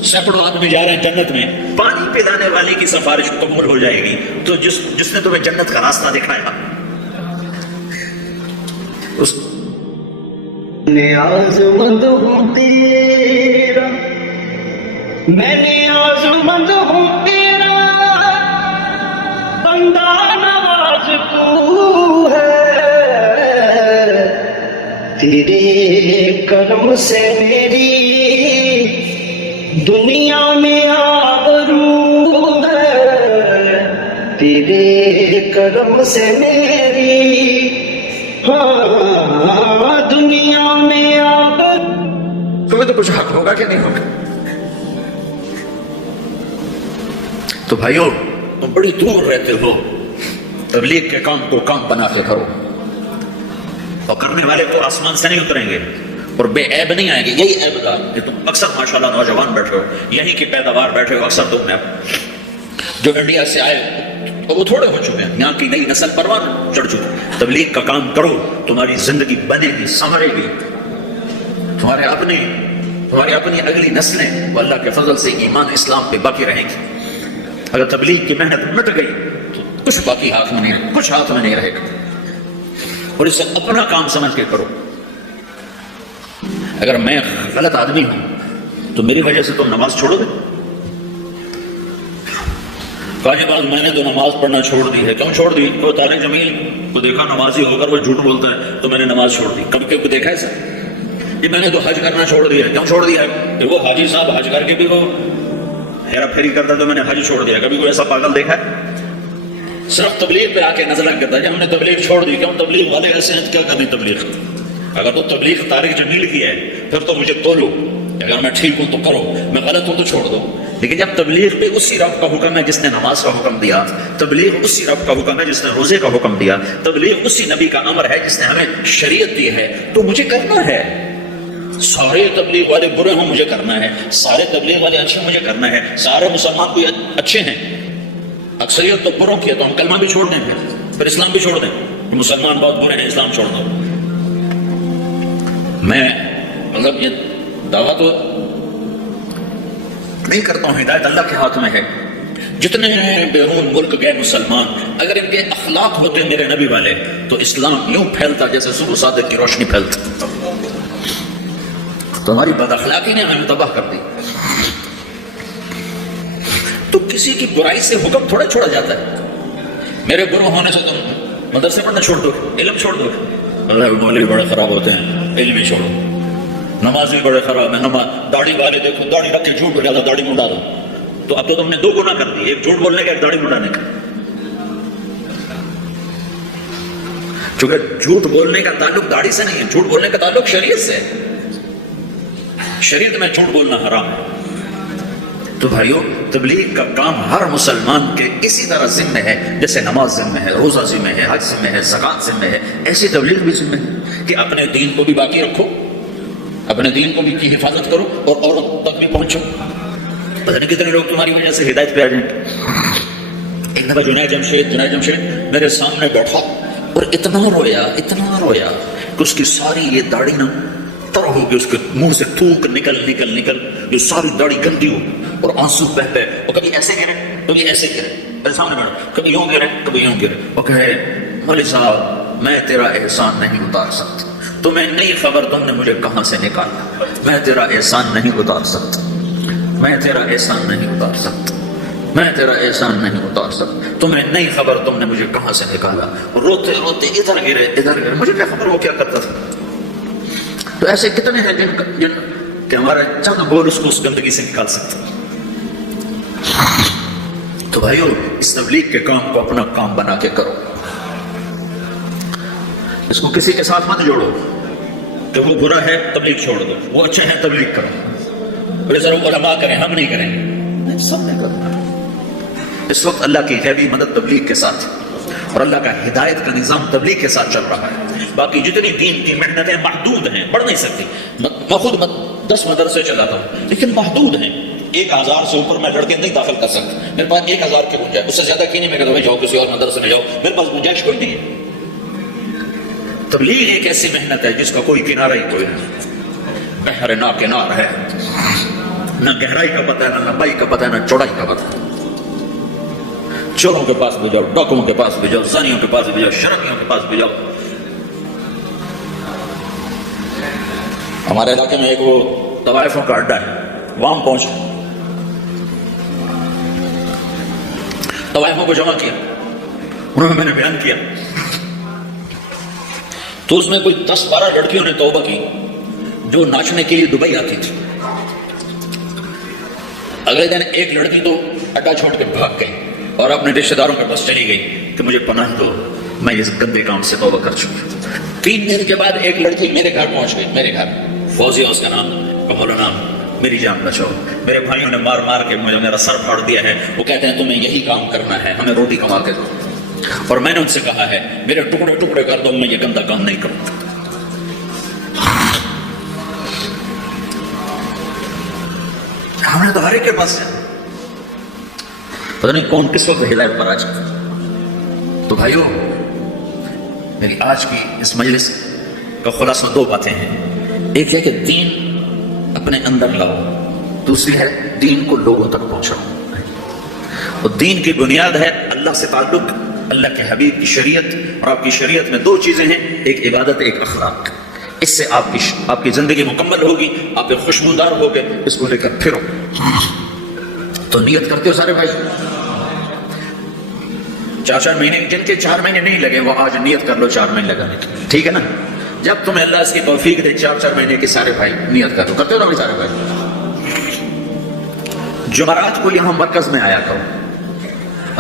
سینکڑوں آدمی جا رہے ہیں جنت میں، پانی پلانے والے کی سفارش قبول ہو جائے گی، تو جس نے تمہیں جنت کا راستہ دکھایا اس نیازمند ہوں تیرا، میں نیازمند ہوں تیرا، بندہ نواز تو ہے، تیرے کرم سے میری دنیا میں آبرو ہے، تیرے کرم سے میری ہاں دنیا میں آبرو۔ تمہیں تو کچھ حق ہوگا کہ نہیں ہوگا؟ تو بھائیو تم بڑی دور رہتے ہو، تبلیغ کے کام کو کام بنا کے کرو، اور کرنے والے تو آسمان سے نہیں اتریں گے اور بے عیب نہیں آئیں گے۔ یہی عیب تھا کہ تم اکثر ماشاءاللہ نوجوان بیٹھے ہو، یہیں کی پیداوار بیٹھے ہو، اکثر تم نے جو انڈیا سے آئے وہ تھوڑے ہو چکے ہیں، یہاں کی نئی نسل پروان چڑھ چکی۔ تبلیغ کا کام کرو، تمہاری زندگی بنے گی، سنورے گی، تمہارے اپنے ہماری اپنی اگلی نسلیں وہ اللہ کے فضل سے ایمان اسلام پہ باقی رہیں گی. اگر تبلیغ کی محنت مٹ گئی تو کچھ باقی ہاتھ میں نہیں، کچھ ہاتھ میں نہیں رہے گا. اور اسے اپنا کام سمجھ کے کرو. اگر میں غلط آدمی ہوں تو میری وجہ سے تم نماز چھوڑو گے؟ کاجی باز میں نے تو نماز پڑھنا چھوڑ دی ہے. کیوں چھوڑ دی؟ تو طارق جمیل کو دیکھا نمازی ہو کر وہ جھوٹ بولتا ہے تو میں نے نماز چھوڑ دی. کبھی کو دیکھا ہے سر؟ یہ میں نے تو حج کرنا چھوڑ دیا. کیوں چھوڑ دیا ہے؟ کہ وہ حاجی صاحب حج کر کے بھی وہ ہیرا پھیری کرتا تو میں نے حج چھوڑ دیا. کبھی کوئی ایسا پاگل دیکھا ہے؟ صرف تبلیغ پہ آ کے نظر لگ جاتا ہے کہ ہم نے تبلیغ چھوڑ دی. کیوں؟ تبلیغ والے ایسے ہیں کیا کرنی تبلیغ. اگر تو تبلیغ طارق جمیل کی ہے پھر تو مجھے تولو. اگر میں ٹھیک ہوں تو کرو، میں غلط ہوں تو چھوڑ دو. لیکن جب تبلیغ پہ اسی رب کا حکم ہے جس نے نماز کا حکم دیا، تبلیغ اسی رب کا حکم ہے جس نے روزے کا حکم دیا، تبلیغ اسی نبی کا امر ہے جس نے ہمیں شریعت دی ہے، تو مجھے کرنا ہے. سارے تبلیغ والے برے ہوں مجھے کرنا ہے، سارے تبلیغ والے اچھے مجھے کرنا ہے. سارے مسلمان کوئی اچھے ہیں، اکثریت تو بروں کی ہے، تو ہم کلمہ بھی چھوڑ دیں پھر اسلام بھی چھوڑ دیں. مسلمان بہت برے ہیں، اسلام چھوڑ دو. میں مطلب یہ دعویٰ تو نہیں کرتا ہوں، ہدایت اللہ کے ہاتھ میں ہے. جتنے بیرون ملک گئے مسلمان، اگر ان کے اخلاق ہوتے میرے نبی والے تو اسلام یوں پھیلتا جیسے صبح صادق کی روشنی پھیلتی. تو ہماری بد اخلاقی نے ہمیں تباہ کر دی. تو کسی کی برائی سے حکم تھوڑا چھوڑا جاتا ہے. میرے برو ہونے سے تم مدرسے پڑھنا چھوڑ دو، علم چھوڑ دو. اللہ مولوی بڑے خراب ہوتے ہیں، علم ہی چھوڑو. نماز بھی بڑے خراب ہے. نماز داڑھی والے دیکھو داڑھی رکھ کے جھوٹ بول جاتا، داڑھی مڈا دو. تو اب تو تم نے دو گناہ کر دی، ایک جھوٹ بولنے کا، ایک داڑھی مڈانے کا. چونکہ جھوٹ بولنے کا تعلق داڑھی سے نہیں ہے، جھوٹ بولنے کا تعلق شریعت سے ہے. شریعت میں جھوٹ بولنا حرام ہے. تو بھائیو، تبلیغ کا کام ہر مسلمان کے اسی طرح ذمہ ہے جیسے نماز ذمہ ہے، روزہ ذمہ ہے، حج ذمہ ہے، زکوٰۃ ذمہ ہے. ایسی تبلیغ بھی ذمہ ہے کہ اپنے دین کو بھی باقی رکھو، اپنے دین کو بھی کی حفاظت کرو اور عورت تک بھی پہنچو. پتہ نہیں کتنے لوگ تمہاری وجہ سے ہدایت پہ آ جائیں. ایک دفعہ جنید جمشید میرے سامنے بیٹھا اور اتنا رویا کہ اس کی ساری یہ داڑھی نا تر ہو گئی، اس کے منہ سے تھوک نکل جو ساری داڑھی گندی ہو اور آنسو بہتے، اور کبھی ایسے گرے کبھی ایسے گرے. میرے سامنے بیٹھا، کبھی یوں گرے کبھی یوں گرے. اور کہے مولوی صاحب میں تیرا احسان نہیں اتار سکتا، تمہیں نہیں خبر تم نے مجھے کہاں سے نکالا. میں تیرا احسان نہیں اتار سکتا، میں تیرا احسان نہیں اتار سکتا، میں تیرا احسان نہیں اتار سکتا. تمہیں نہیں خبر تم نے مجھے کہاں سے نکالا. روتے روتے ادھر گرے، مجھے کیا خبر وہ کیا کرتا تھا. تو ایسے کتنے ہیں جن کہ ہمارا چند بول اس کو اس گندگی سے نکال سکتا. تو بھائیو، اس تبلیغ کے کام کو اپنا کام بنا کے کرو. اس کو کسی کے ساتھ مت جوڑو کہ وہ برا ہے تبلیغ چھوڑ دو، وہ اچھے ہیں تبلیغ کرو. بڑے ضرور علماء کریں، ہم نہیں کریں، سب نے کرنا. اس وقت اللہ کی غیبی مدد تبلیغ کے ساتھ اور اللہ کا ہدایت کا نظام تبلیغ کے ساتھ چل رہا ہے. باقی جتنی دین کی محنتیں محدود ہیں، بڑھ نہیں سکتی. میں خود 10 مدرسے چلاتا ہوں لیکن محدود ہیں. 1000 سے اوپر میں لڑکے نہیں داخل کر سکتا. میرے پاس 1000 کی گنجائش، اس سے زیادہ کی نہیں. میں کہتا ہوں جاؤ کسی اور مدرسے میں جاؤ، میرے پاس گنجائش کوئی نہیں ہے. تبلیغ ایک ایسی محنت ہے جس کا کوئی کنارہ ہی کوئی نہیں. بحر نا کنار ہے، نہ گہرائی کا پتہ ہے، نہ لمبائی کا پتہ ہے، نہ چوڑائی کا پتہ ہے. چوروں کے پاس بھی جاؤ، ڈاکوؤں کے پاس بھی جاؤ، زانیوں کے پاس بھی جاؤ، شرابیوں کے پاس بھی جاؤ. ہمارے علاقے میں ایک وہ طوائفوں کا اڈا ہے، وہاں پہنچ طوائفوں کو جمع کیا، انہوں نے میں نے بیان کیا تو اس میں کوئی 10-12 لڑکیوں نے توبہ کی جو ناچنے کے لیے دبئی آتی تھی. اگلے دن ایک لڑکی تو اڈا چھوڑ کے بھاگ گئی اور اپنے رشتے داروں کے پاس چلی گئی کہ مجھے پناہ دو، میں اس گندے کام سے توبہ کر چکی. 3 دن کے بعد ایک لڑکی میرے گھر پہنچ گئی. میرے گھر فوزیہ اس کا نام، بولو نام، میری جان بچاؤ، میرے بھائیوں نے مار مار کے مجھے میرا سر پھاڑ دیا ہے. وہ کہتے ہیں تمہیں یہی کام کرنا ہے، ہمیں روٹی کما کے دو. اور میں نے ان سے کہا ہے میرے ٹکڑے ٹکڑے کر دو، میں یہ گندا کام نہیں کروں. ہم نے تو ہر ایک کے پاس ہے، پتہ نہیں کون کس وقت ہدایت پر آ جائے. تو بھائیو، میری آج کی اس مجلس کا خلاصہ 2 باتیں ہیں. ایک ہے کہ دین اپنے اندر لاؤ، دوسری ہے دین کو لوگوں تک پہنچاؤ. اور دین کی بنیاد ہے اللہ سے تعلق، اللہ کے حبیب کی شریعت. اور آپ کی شریعت میں دو چیزیں ہیں، ایک عبادت، ایک اخلاق. اس سے آپ کی زندگی مکمل ہوگی، آپ ایک خوشبودار ہوگے. اس کو لے کر پھرو. تو نیت کرتے ہو سارے بھائی؟ 4 مہینے، جن کے 4 مہینے نہیں لگے وہ آج نیت کر لو 4 مہینے لگانے کی، ٹھیک ہے نا؟ جب تمہیں اللہ اس کی توفیق دے 4 مہینے کے سارے بھائی نیت کر لو. کرتے ہو نا سارے بھائی؟ جمعرات کو یہاں مرکز میں آیا کرو،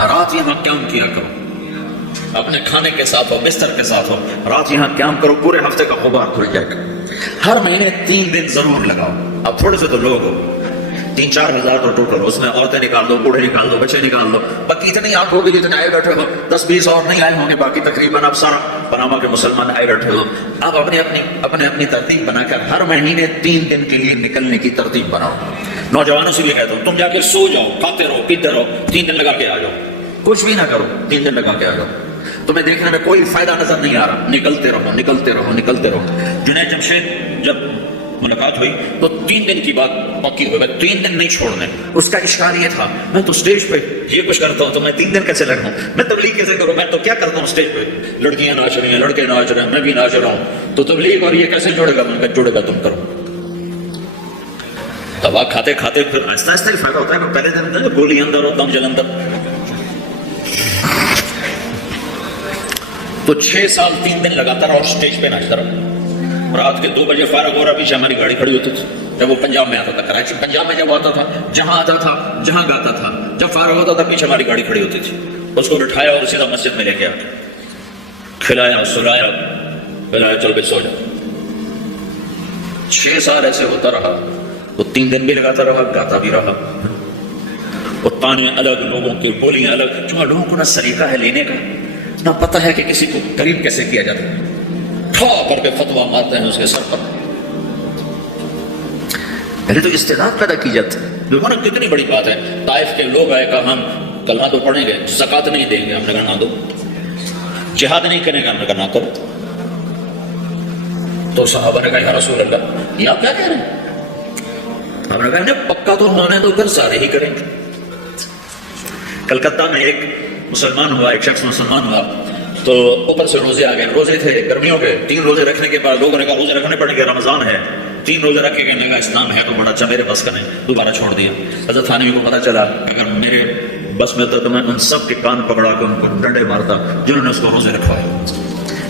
رات یہاں قیام کیا کرو، اپنے کھانے کے ساتھ ہو، بستر کے ساتھ ہو، رات یہاں قیام کرو. پورے ہفتے کا غبار دھل جائے گا. ہر مہینے 3 دن ضرور لگاؤ. اب تھوڑے سے تو لوگ ہو، 3-4 ہزار تو ٹوٹل، اس میں عورتیں نکال دو، بوڑھے نکال دو، بچے نکال دو. باقی اتنی آپ ہوگی جتنے آئے بیٹھے ہو. 10-20 اور نہیں آئے ہوں گے، باقی تقریباً آپ سارا پاناما کے مسلمان آئے بیٹھے ہو. آپ اپنی ترتیب بنا کر ہر مہینے 3 دن کے لیے نکلنے کی ترتیب بناؤ. نوجوانوں سے بھی کہتا ہوں، تم جا کے سو جاؤ، کھاتے رہو، پیتے رہو، 3 دن لگا کے آ جاؤ. کچھ بھی نہ کرو، 3 دن لگا کے آ جاؤ. تمہیں دیکھنے میں کوئی فائدہ نظر نہیں آ رہا، نکلتے رہو، نکلتے رہو، نکلتے رہو. جنید جمشید جب ملاقات ہوئی تو 3 دن کی بات پکی ہو گئی، 3 دن نہیں چھوڑنے. اس کا اشکال یہ تھا، میں تو اسٹیج پہ یہ کچھ کرتا ہوں تو میں 3 دن کیسے لڑوں؟ میں تبلیغ کیسے کروں؟ میں تو کیا کرتا ہوں اسٹیج پہ، لڑکیاں ناچ رہی ہیں، لڑکے ناچ رہے ہیں، میں بھی ناچ رہا ہوں، تو تبلیغ اور یہ کیسے جوڑے گا؟ میں جوڑے گا تم کرو. دوا کھاتے کھاتے پھر آہستہ آہستہ ہی فائدہ ہوتا ہے. پہلے دن گولی اندر اور دم جلندر. تو 6 سال 3 دن لگاتار اور اسٹیج پہ ناچتا رہا. رات کے 2 بجے فارغ ہو رہا، پیچھے ہماری گاڑی کھڑی ہوتی تھی. جب وہ پنجاب میں آتا تھا، کراچی پنجاب میں جب آتا تھا، جہاں آتا تھا، جہاں گاتا تھا، جب فارغ ہوتا تھا پیچھے ہماری گاڑی کھڑی ہوتی تھی. اس کو بٹھایا اور سیدھا مسجد میں لے کے آیا، کھلایا، سلایا، پلایا، چل بے سو جا. 6 سال ایسے ہوتا رہا. وہ 3 دن بھی لگاتا رہا، گاتا بھی رہا. وہ تانے الگ، لوگوں کی بولیاں الگ. جو لوگوں کو نہ سلیقہ ہے لینے کا، نہ پتہ ہے کہ کسی کو قریب کیسے کیا جاتا ہے. ٹھا کر کے فتوا مارتے ہیں اس کے سر پر. پہلے تو استعداد پیدا کی جاتی. دیکھو نا کتنی بڑی بات ہے. طائف کے لوگ آئے کہا ہم کلمہ تو پڑھیں گے، زکات نہیں دیں گے. ہم نے کہا نہ دو. جہاد نہیں کریں گے. ہم نے کہا نہ کرو. تو صحابہ نے کہا یا رسول اللہ یہ آپ کیا کہہ رہے ہیں؟ ہم نے کہا پکا تو مانے تو پھر سارے ہی کریں گے. کلکتہ میں ایک مسلمان ہوا، ایک شخص مسلمان ہوا تو اوپر سے روزے آ گئے. روزے تھے گرمیوں کے. 3 روزے رکھنے کے بعد لوگوں نے کہا روزے رکھنے پڑیں گے، رمضان ہے. 3 روزے رکھے گئے. نے کہا اسلام ہے تو بڑا اچھا، میرے بس کا نہیں. دوبارہ چھوڑ دیا. حضرت تھانوی کو پتا چلا اگر میرے بس میں ہوتا تو میں ان سب کے کان پکڑا کے ان کو ڈنڈے مارتا جنہوں نے اس کو روزے رکھوائے.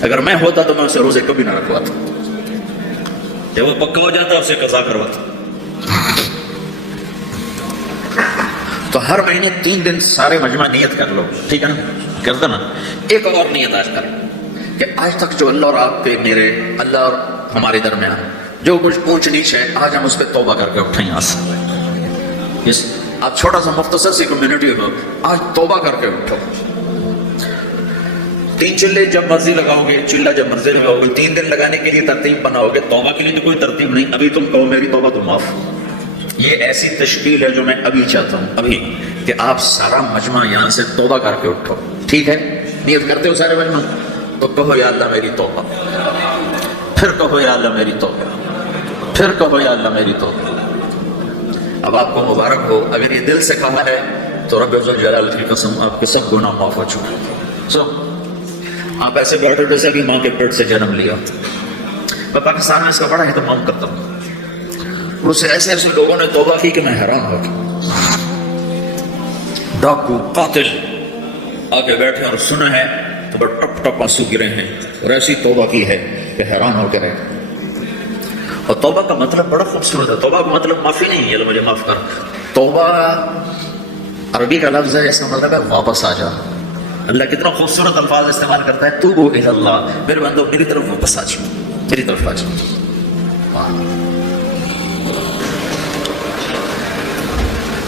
اگر میں ہوتا تو میں اسے روزے کبھی نہ رکھواتا. جب وہ پکا ہو جاتا اسے قضا کرواتا. تو ہر مہینے 3 دن سارے مجمع نیت کر لو، ٹھیک ہے نا؟ کر دینا. ایک اور نیت آج کر کہ آج تک جو اللہ اور آپ کے، میرے، اللہ اور ہمارے درمیان جو کچھ اونچ نیچ ہے، آج ہم اس پہ توبہ کر کے اٹھیں. یہاں سے آپ چھوٹا سا مختصر سی کمیونٹی ہو، آج توبہ کر کے اٹھو. 3 چلے جب مرضی لگاؤ گے، چلہ جب مرضی لگاؤ گے. 3 دن لگانے کے لیے ترتیب بناؤ گے. توبہ کے لیے تو کوئی ترتیب نہیں. ابھی تم کہو میری توبہ تو معاف. یہ ایسی تشکیل ہے جو میں ابھی چاہتا ہوں ابھی کہ آپ سارا مجمع یہاں سے توبہ کر کے اٹھو. ٹھیک ہے؟ نیت کرتے ہو سارے مجمع؟ تو کہو یا اللہ میری توبہ. پھر کہو یا اللہ میری توبہ. پھر کہو یا اللہ میری توبہ. اب آپ کو مبارک ہو. اگر یہ دل سے کہا ہے تو رب ذوالجلال کی قسم آپ کے سب گناہ معاف ہو چکے. آپ ایسے بیٹھے جیسے کہ ماں کے پیٹ سے جنم لیا. میں پاکستان میں اس کا بڑا اہتمام کرتا ہوں. اس سے ایسے لوگوں نے توبہ کی کہ میں حیران ہو گیا. ڈاکو، قاتل آگے بیٹھے اور سنا ہے تو بڑے ٹپ ٹپ آنسو گرے ہیں اور ایسی توبہ کی ہے کہ حیران ہو کے رہے. اور توبہ کا مطلب بڑا خوبصورت ہے. توبہ کا مطلب معافی نہیں ہے، مجھے معاف کر. توبہ عربی کا لفظ ہے، اس کا مطلب ہے واپس آ جا. اللہ کتنا خوبصورت الفاظ استعمال کرتا ہے. توبو الی اللہ، میرے بندو میری طرف واپس آ جاؤ، میری طرف آ جاؤ.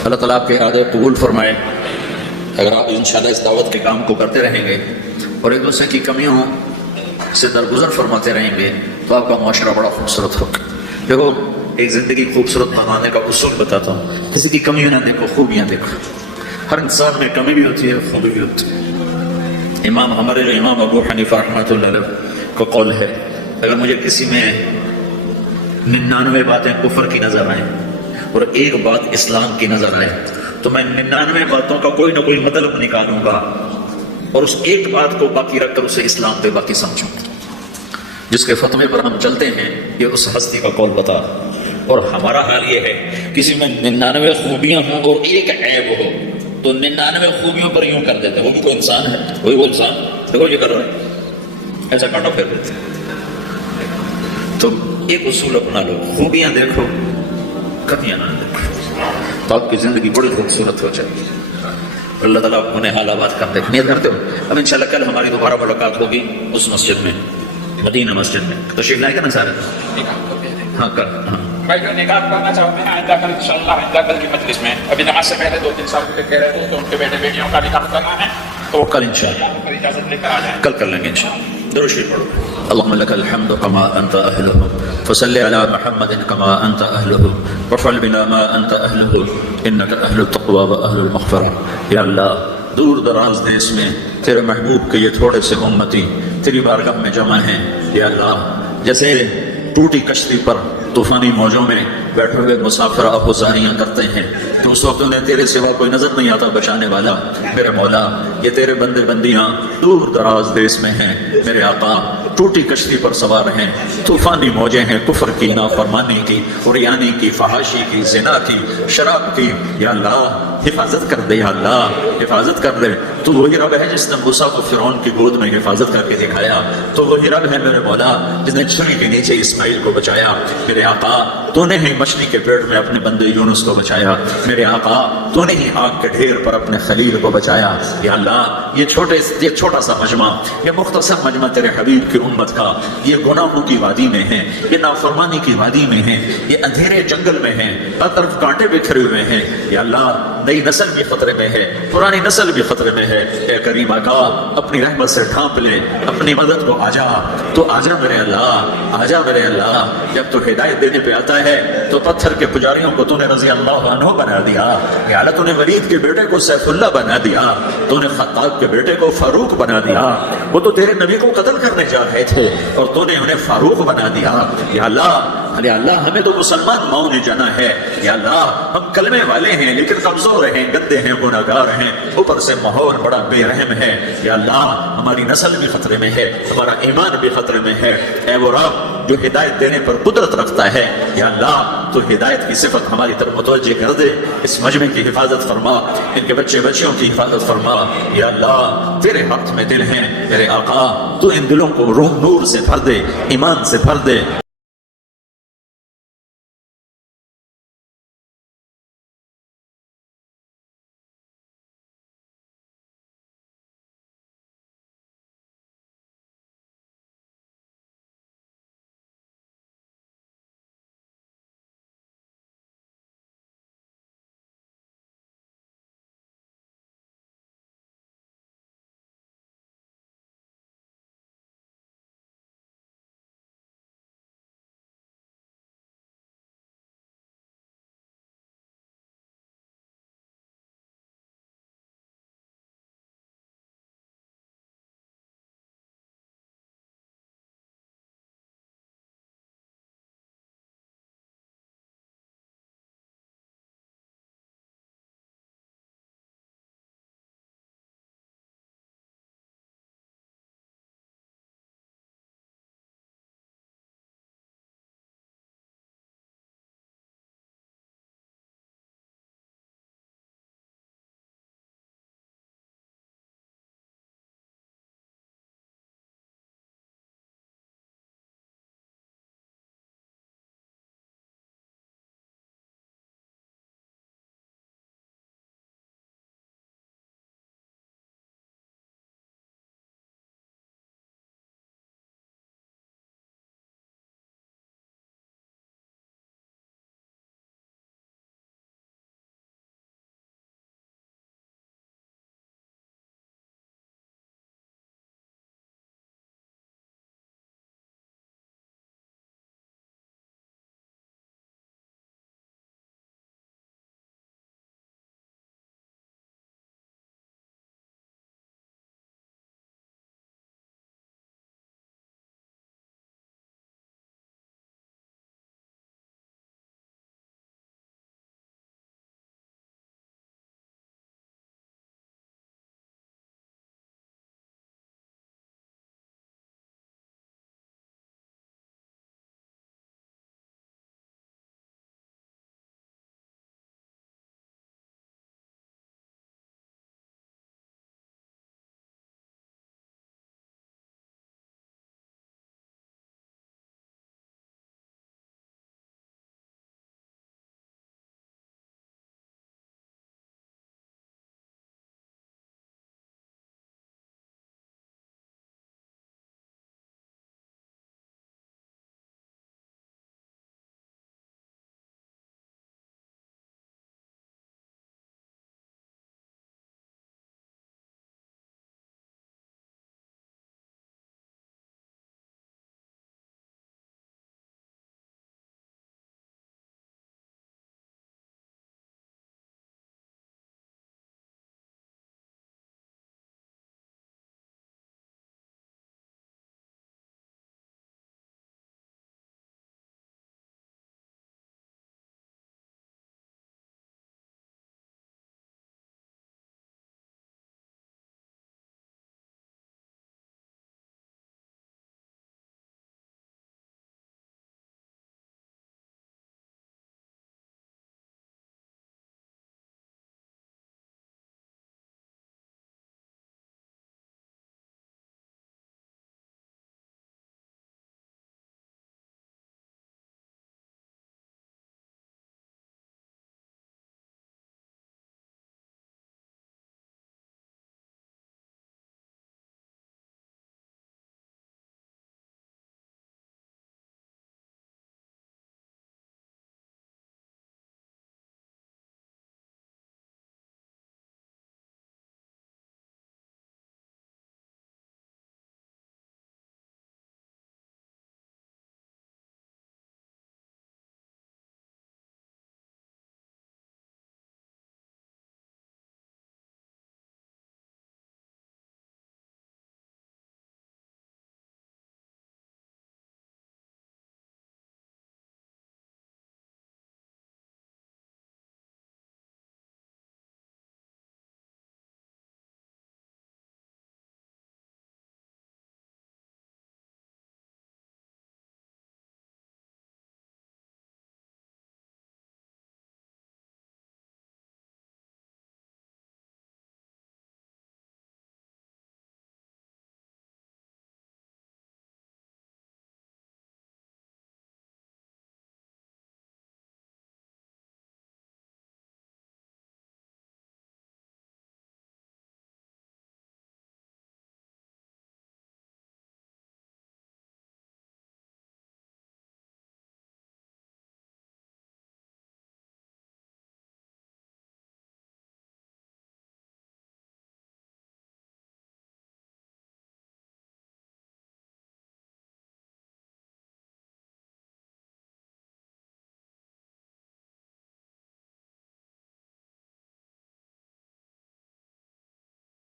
اللہ تعالیٰ آپ کے ارادے قبول فرمائے. اگر آپ انشاءاللہ اس دعوت کے کام کو کرتے رہیں گے اور ایک دوسرے کی کمیوں سے درگزر فرماتے رہیں گے تو آپ کا معاشرہ بڑا خوبصورت ہوگا. دیکھو ایک زندگی خوبصورت بنانے کا اصول بتاتا ہوں. کسی کی کمیوں نہ دیکھو، خوبیاں دیکھو. ہر انسان میں کمی بھی ہوتی ہے، خوبی بھی ہوتی ہے. ہمارے جو امام ابو حنیفہ رحمۃ اللہ علیہ کا قول ہے اگر مجھے کسی میں 99 باتیں کفر کی نظر آئیں اور ایک بات اسلام کی نظر آئے تو میں 99 باتوں کا کوئی نہ کوئی مطلب نکالوں گا اور اس ایک بات کو باقی رکھ کر اسے اسلام پہ باقی سمجھوں گا. جس کے فتوے پر ہم چلتے ہیں یہ اس ہستی کا قول بتا. اور ہمارا حال یہ ہے کسی میں 99 خوبیاں ہوں اور ایک عیب ہو تو 99 خوبیوں پر یوں کر دیتے ہیں وہ بھی کوئی انسان ہے, وہی وہ انسان دیکھو یہ کر رہا ہے, ایسا کانٹا پھیر دیتے ہیں. تو ایک اصول اپنا لو, خوبیاں دیکھو کمیاں نہ دیکھو تو آپ کی زندگی بڑی خوبصورت ہو جائے گی. اللہ تعالیٰ انہیں حال آباد کر دے. نیت کرتے ہو اب انشاءاللہ کل ہماری دوبارہ ملاقات ہوگی اس مسجد میں, مدینہ مسجد میں. تشریف لائے گا نا سارے؟ ہاں کل. ہاں بھائی جو نکاح کرنا چاہتے ہیں آئندہ کل انشاءاللہ آئندہ کل کی مجلس میں, ابھی نماز سے پہلے 2-3 سال کے کہہ رہے تھے تو ان کے بیٹے بیٹیوں کا نکاح کرنا ہے تو کل انشاءاللہ کل اجازت لے کر آ جائیں. کل کر لیں گے انشاءاللہ. درود شریف پڑھو. اللهم لك الحمد كما انت اهله فصل على محمد كما انت اهله وافعل بنا ما انت اهله انك اهل التقوى واهل المغفرة. یا اللہ دور دراز دیس میں تیرے محبوب کے یہ تھوڑے سے امتی تیری بارگاہ میں جمع ہیں. یا اللہ جیسے ٹوٹی کشتی پر طوفانی موجوں میں بیٹھے ہوئے مسافر آہوزاریاں کرتے ہیں تو اس وقت انہیں تیرے سوا کوئی نظر نہیں آتا بچانے والا. میرے مولا یہ تیرے بندے بندیاں دور دراز دیس میں ہیں. میرے آقا ٹوٹی کشتی پر سوار ہیں, طوفانی موجیں ہیں کفر کی, نافرمانی کی, عریانی کی, فحاشی کی, زنا کی, شراب کی. یا اللہ حفاظت کر دے, یا اللہ حفاظت کر دے. تو وہی رب ہے جس نے موسیٰ کو فرعون کی گود میں حفاظت کر کے دکھایا. تو وہی رب ہے میرے مولا جس نے چھری کے نیچے اسماعیل کو بچایا. میرے آقا تو نے ہی مچھلی کے پیٹ میں اپنے بندے یونس کو بچایا. میرے آقا تو نے ہی آگ کے ڈھیر پر اپنے خلیل کو بچایا. یا اللہ یہ چھوٹا سا مجمع, یہ مختصر مجمع تیرے حبیب کی امت کا یہ گناہوں کی وادی میں ہے, یہ نافرمانی کی وادی میں ہے, یہ اندھیرے جنگل میں ہے, ہر طرف کانٹے بکھرے ہوئے ہیں. یا اللہ نئی نسل بھی خطرے میں ہے, پرانی نسل بھی خطرے میں ہے. اے کریم آقا اپنی رحمت سے ڈھانپ لے, اپنی مدد کو آجا, تو آجا میرے اللہ, آجا میرے اللہ. جب تو ہدایت دینے پہ آتا ہے تو پتھر کے پجاریوں کو تو نے رضی اللہ عنہ بنا دیا. یا اللہ تو نے ولید کے بیٹے کو سیف اللہ بنا دیا, تو نے خطاب کے بیٹے کو فاروق بنا دیا. وہ تو تیرے نبی کو قتل کرنے جا رہے تھے اور تو نے انہیں فاروق بنا دیا. یا اللہ ہمیں تو مسلمان ماؤں نے جانا ہے. یا اللہ ہم کلمے والے ہیں لیکن کمزور ہیں, گندے ہیں, گناہگار ہیں, اوپر سے ماحول بڑا بے رحم ہے. یا اللہ ہماری نسل بھی خطرے میں ہے, ہمارا ایمان بھی خطرے میں ہے. اے وہ رب جو ہدایت دینے پر قدرت رکھتا ہے, یا اللہ تو ہدایت کی صفت ہماری طرف متوجہ کر دے. اس مجمع کی حفاظت فرما, ان کے بچے بچیوں کی حفاظت فرما. یا اللہ تیرے ہاتھ میں دل ہیں, تیرے آقا تو ان دلوں کو روح نور سے بھر دے, ایمان سے بھر دے.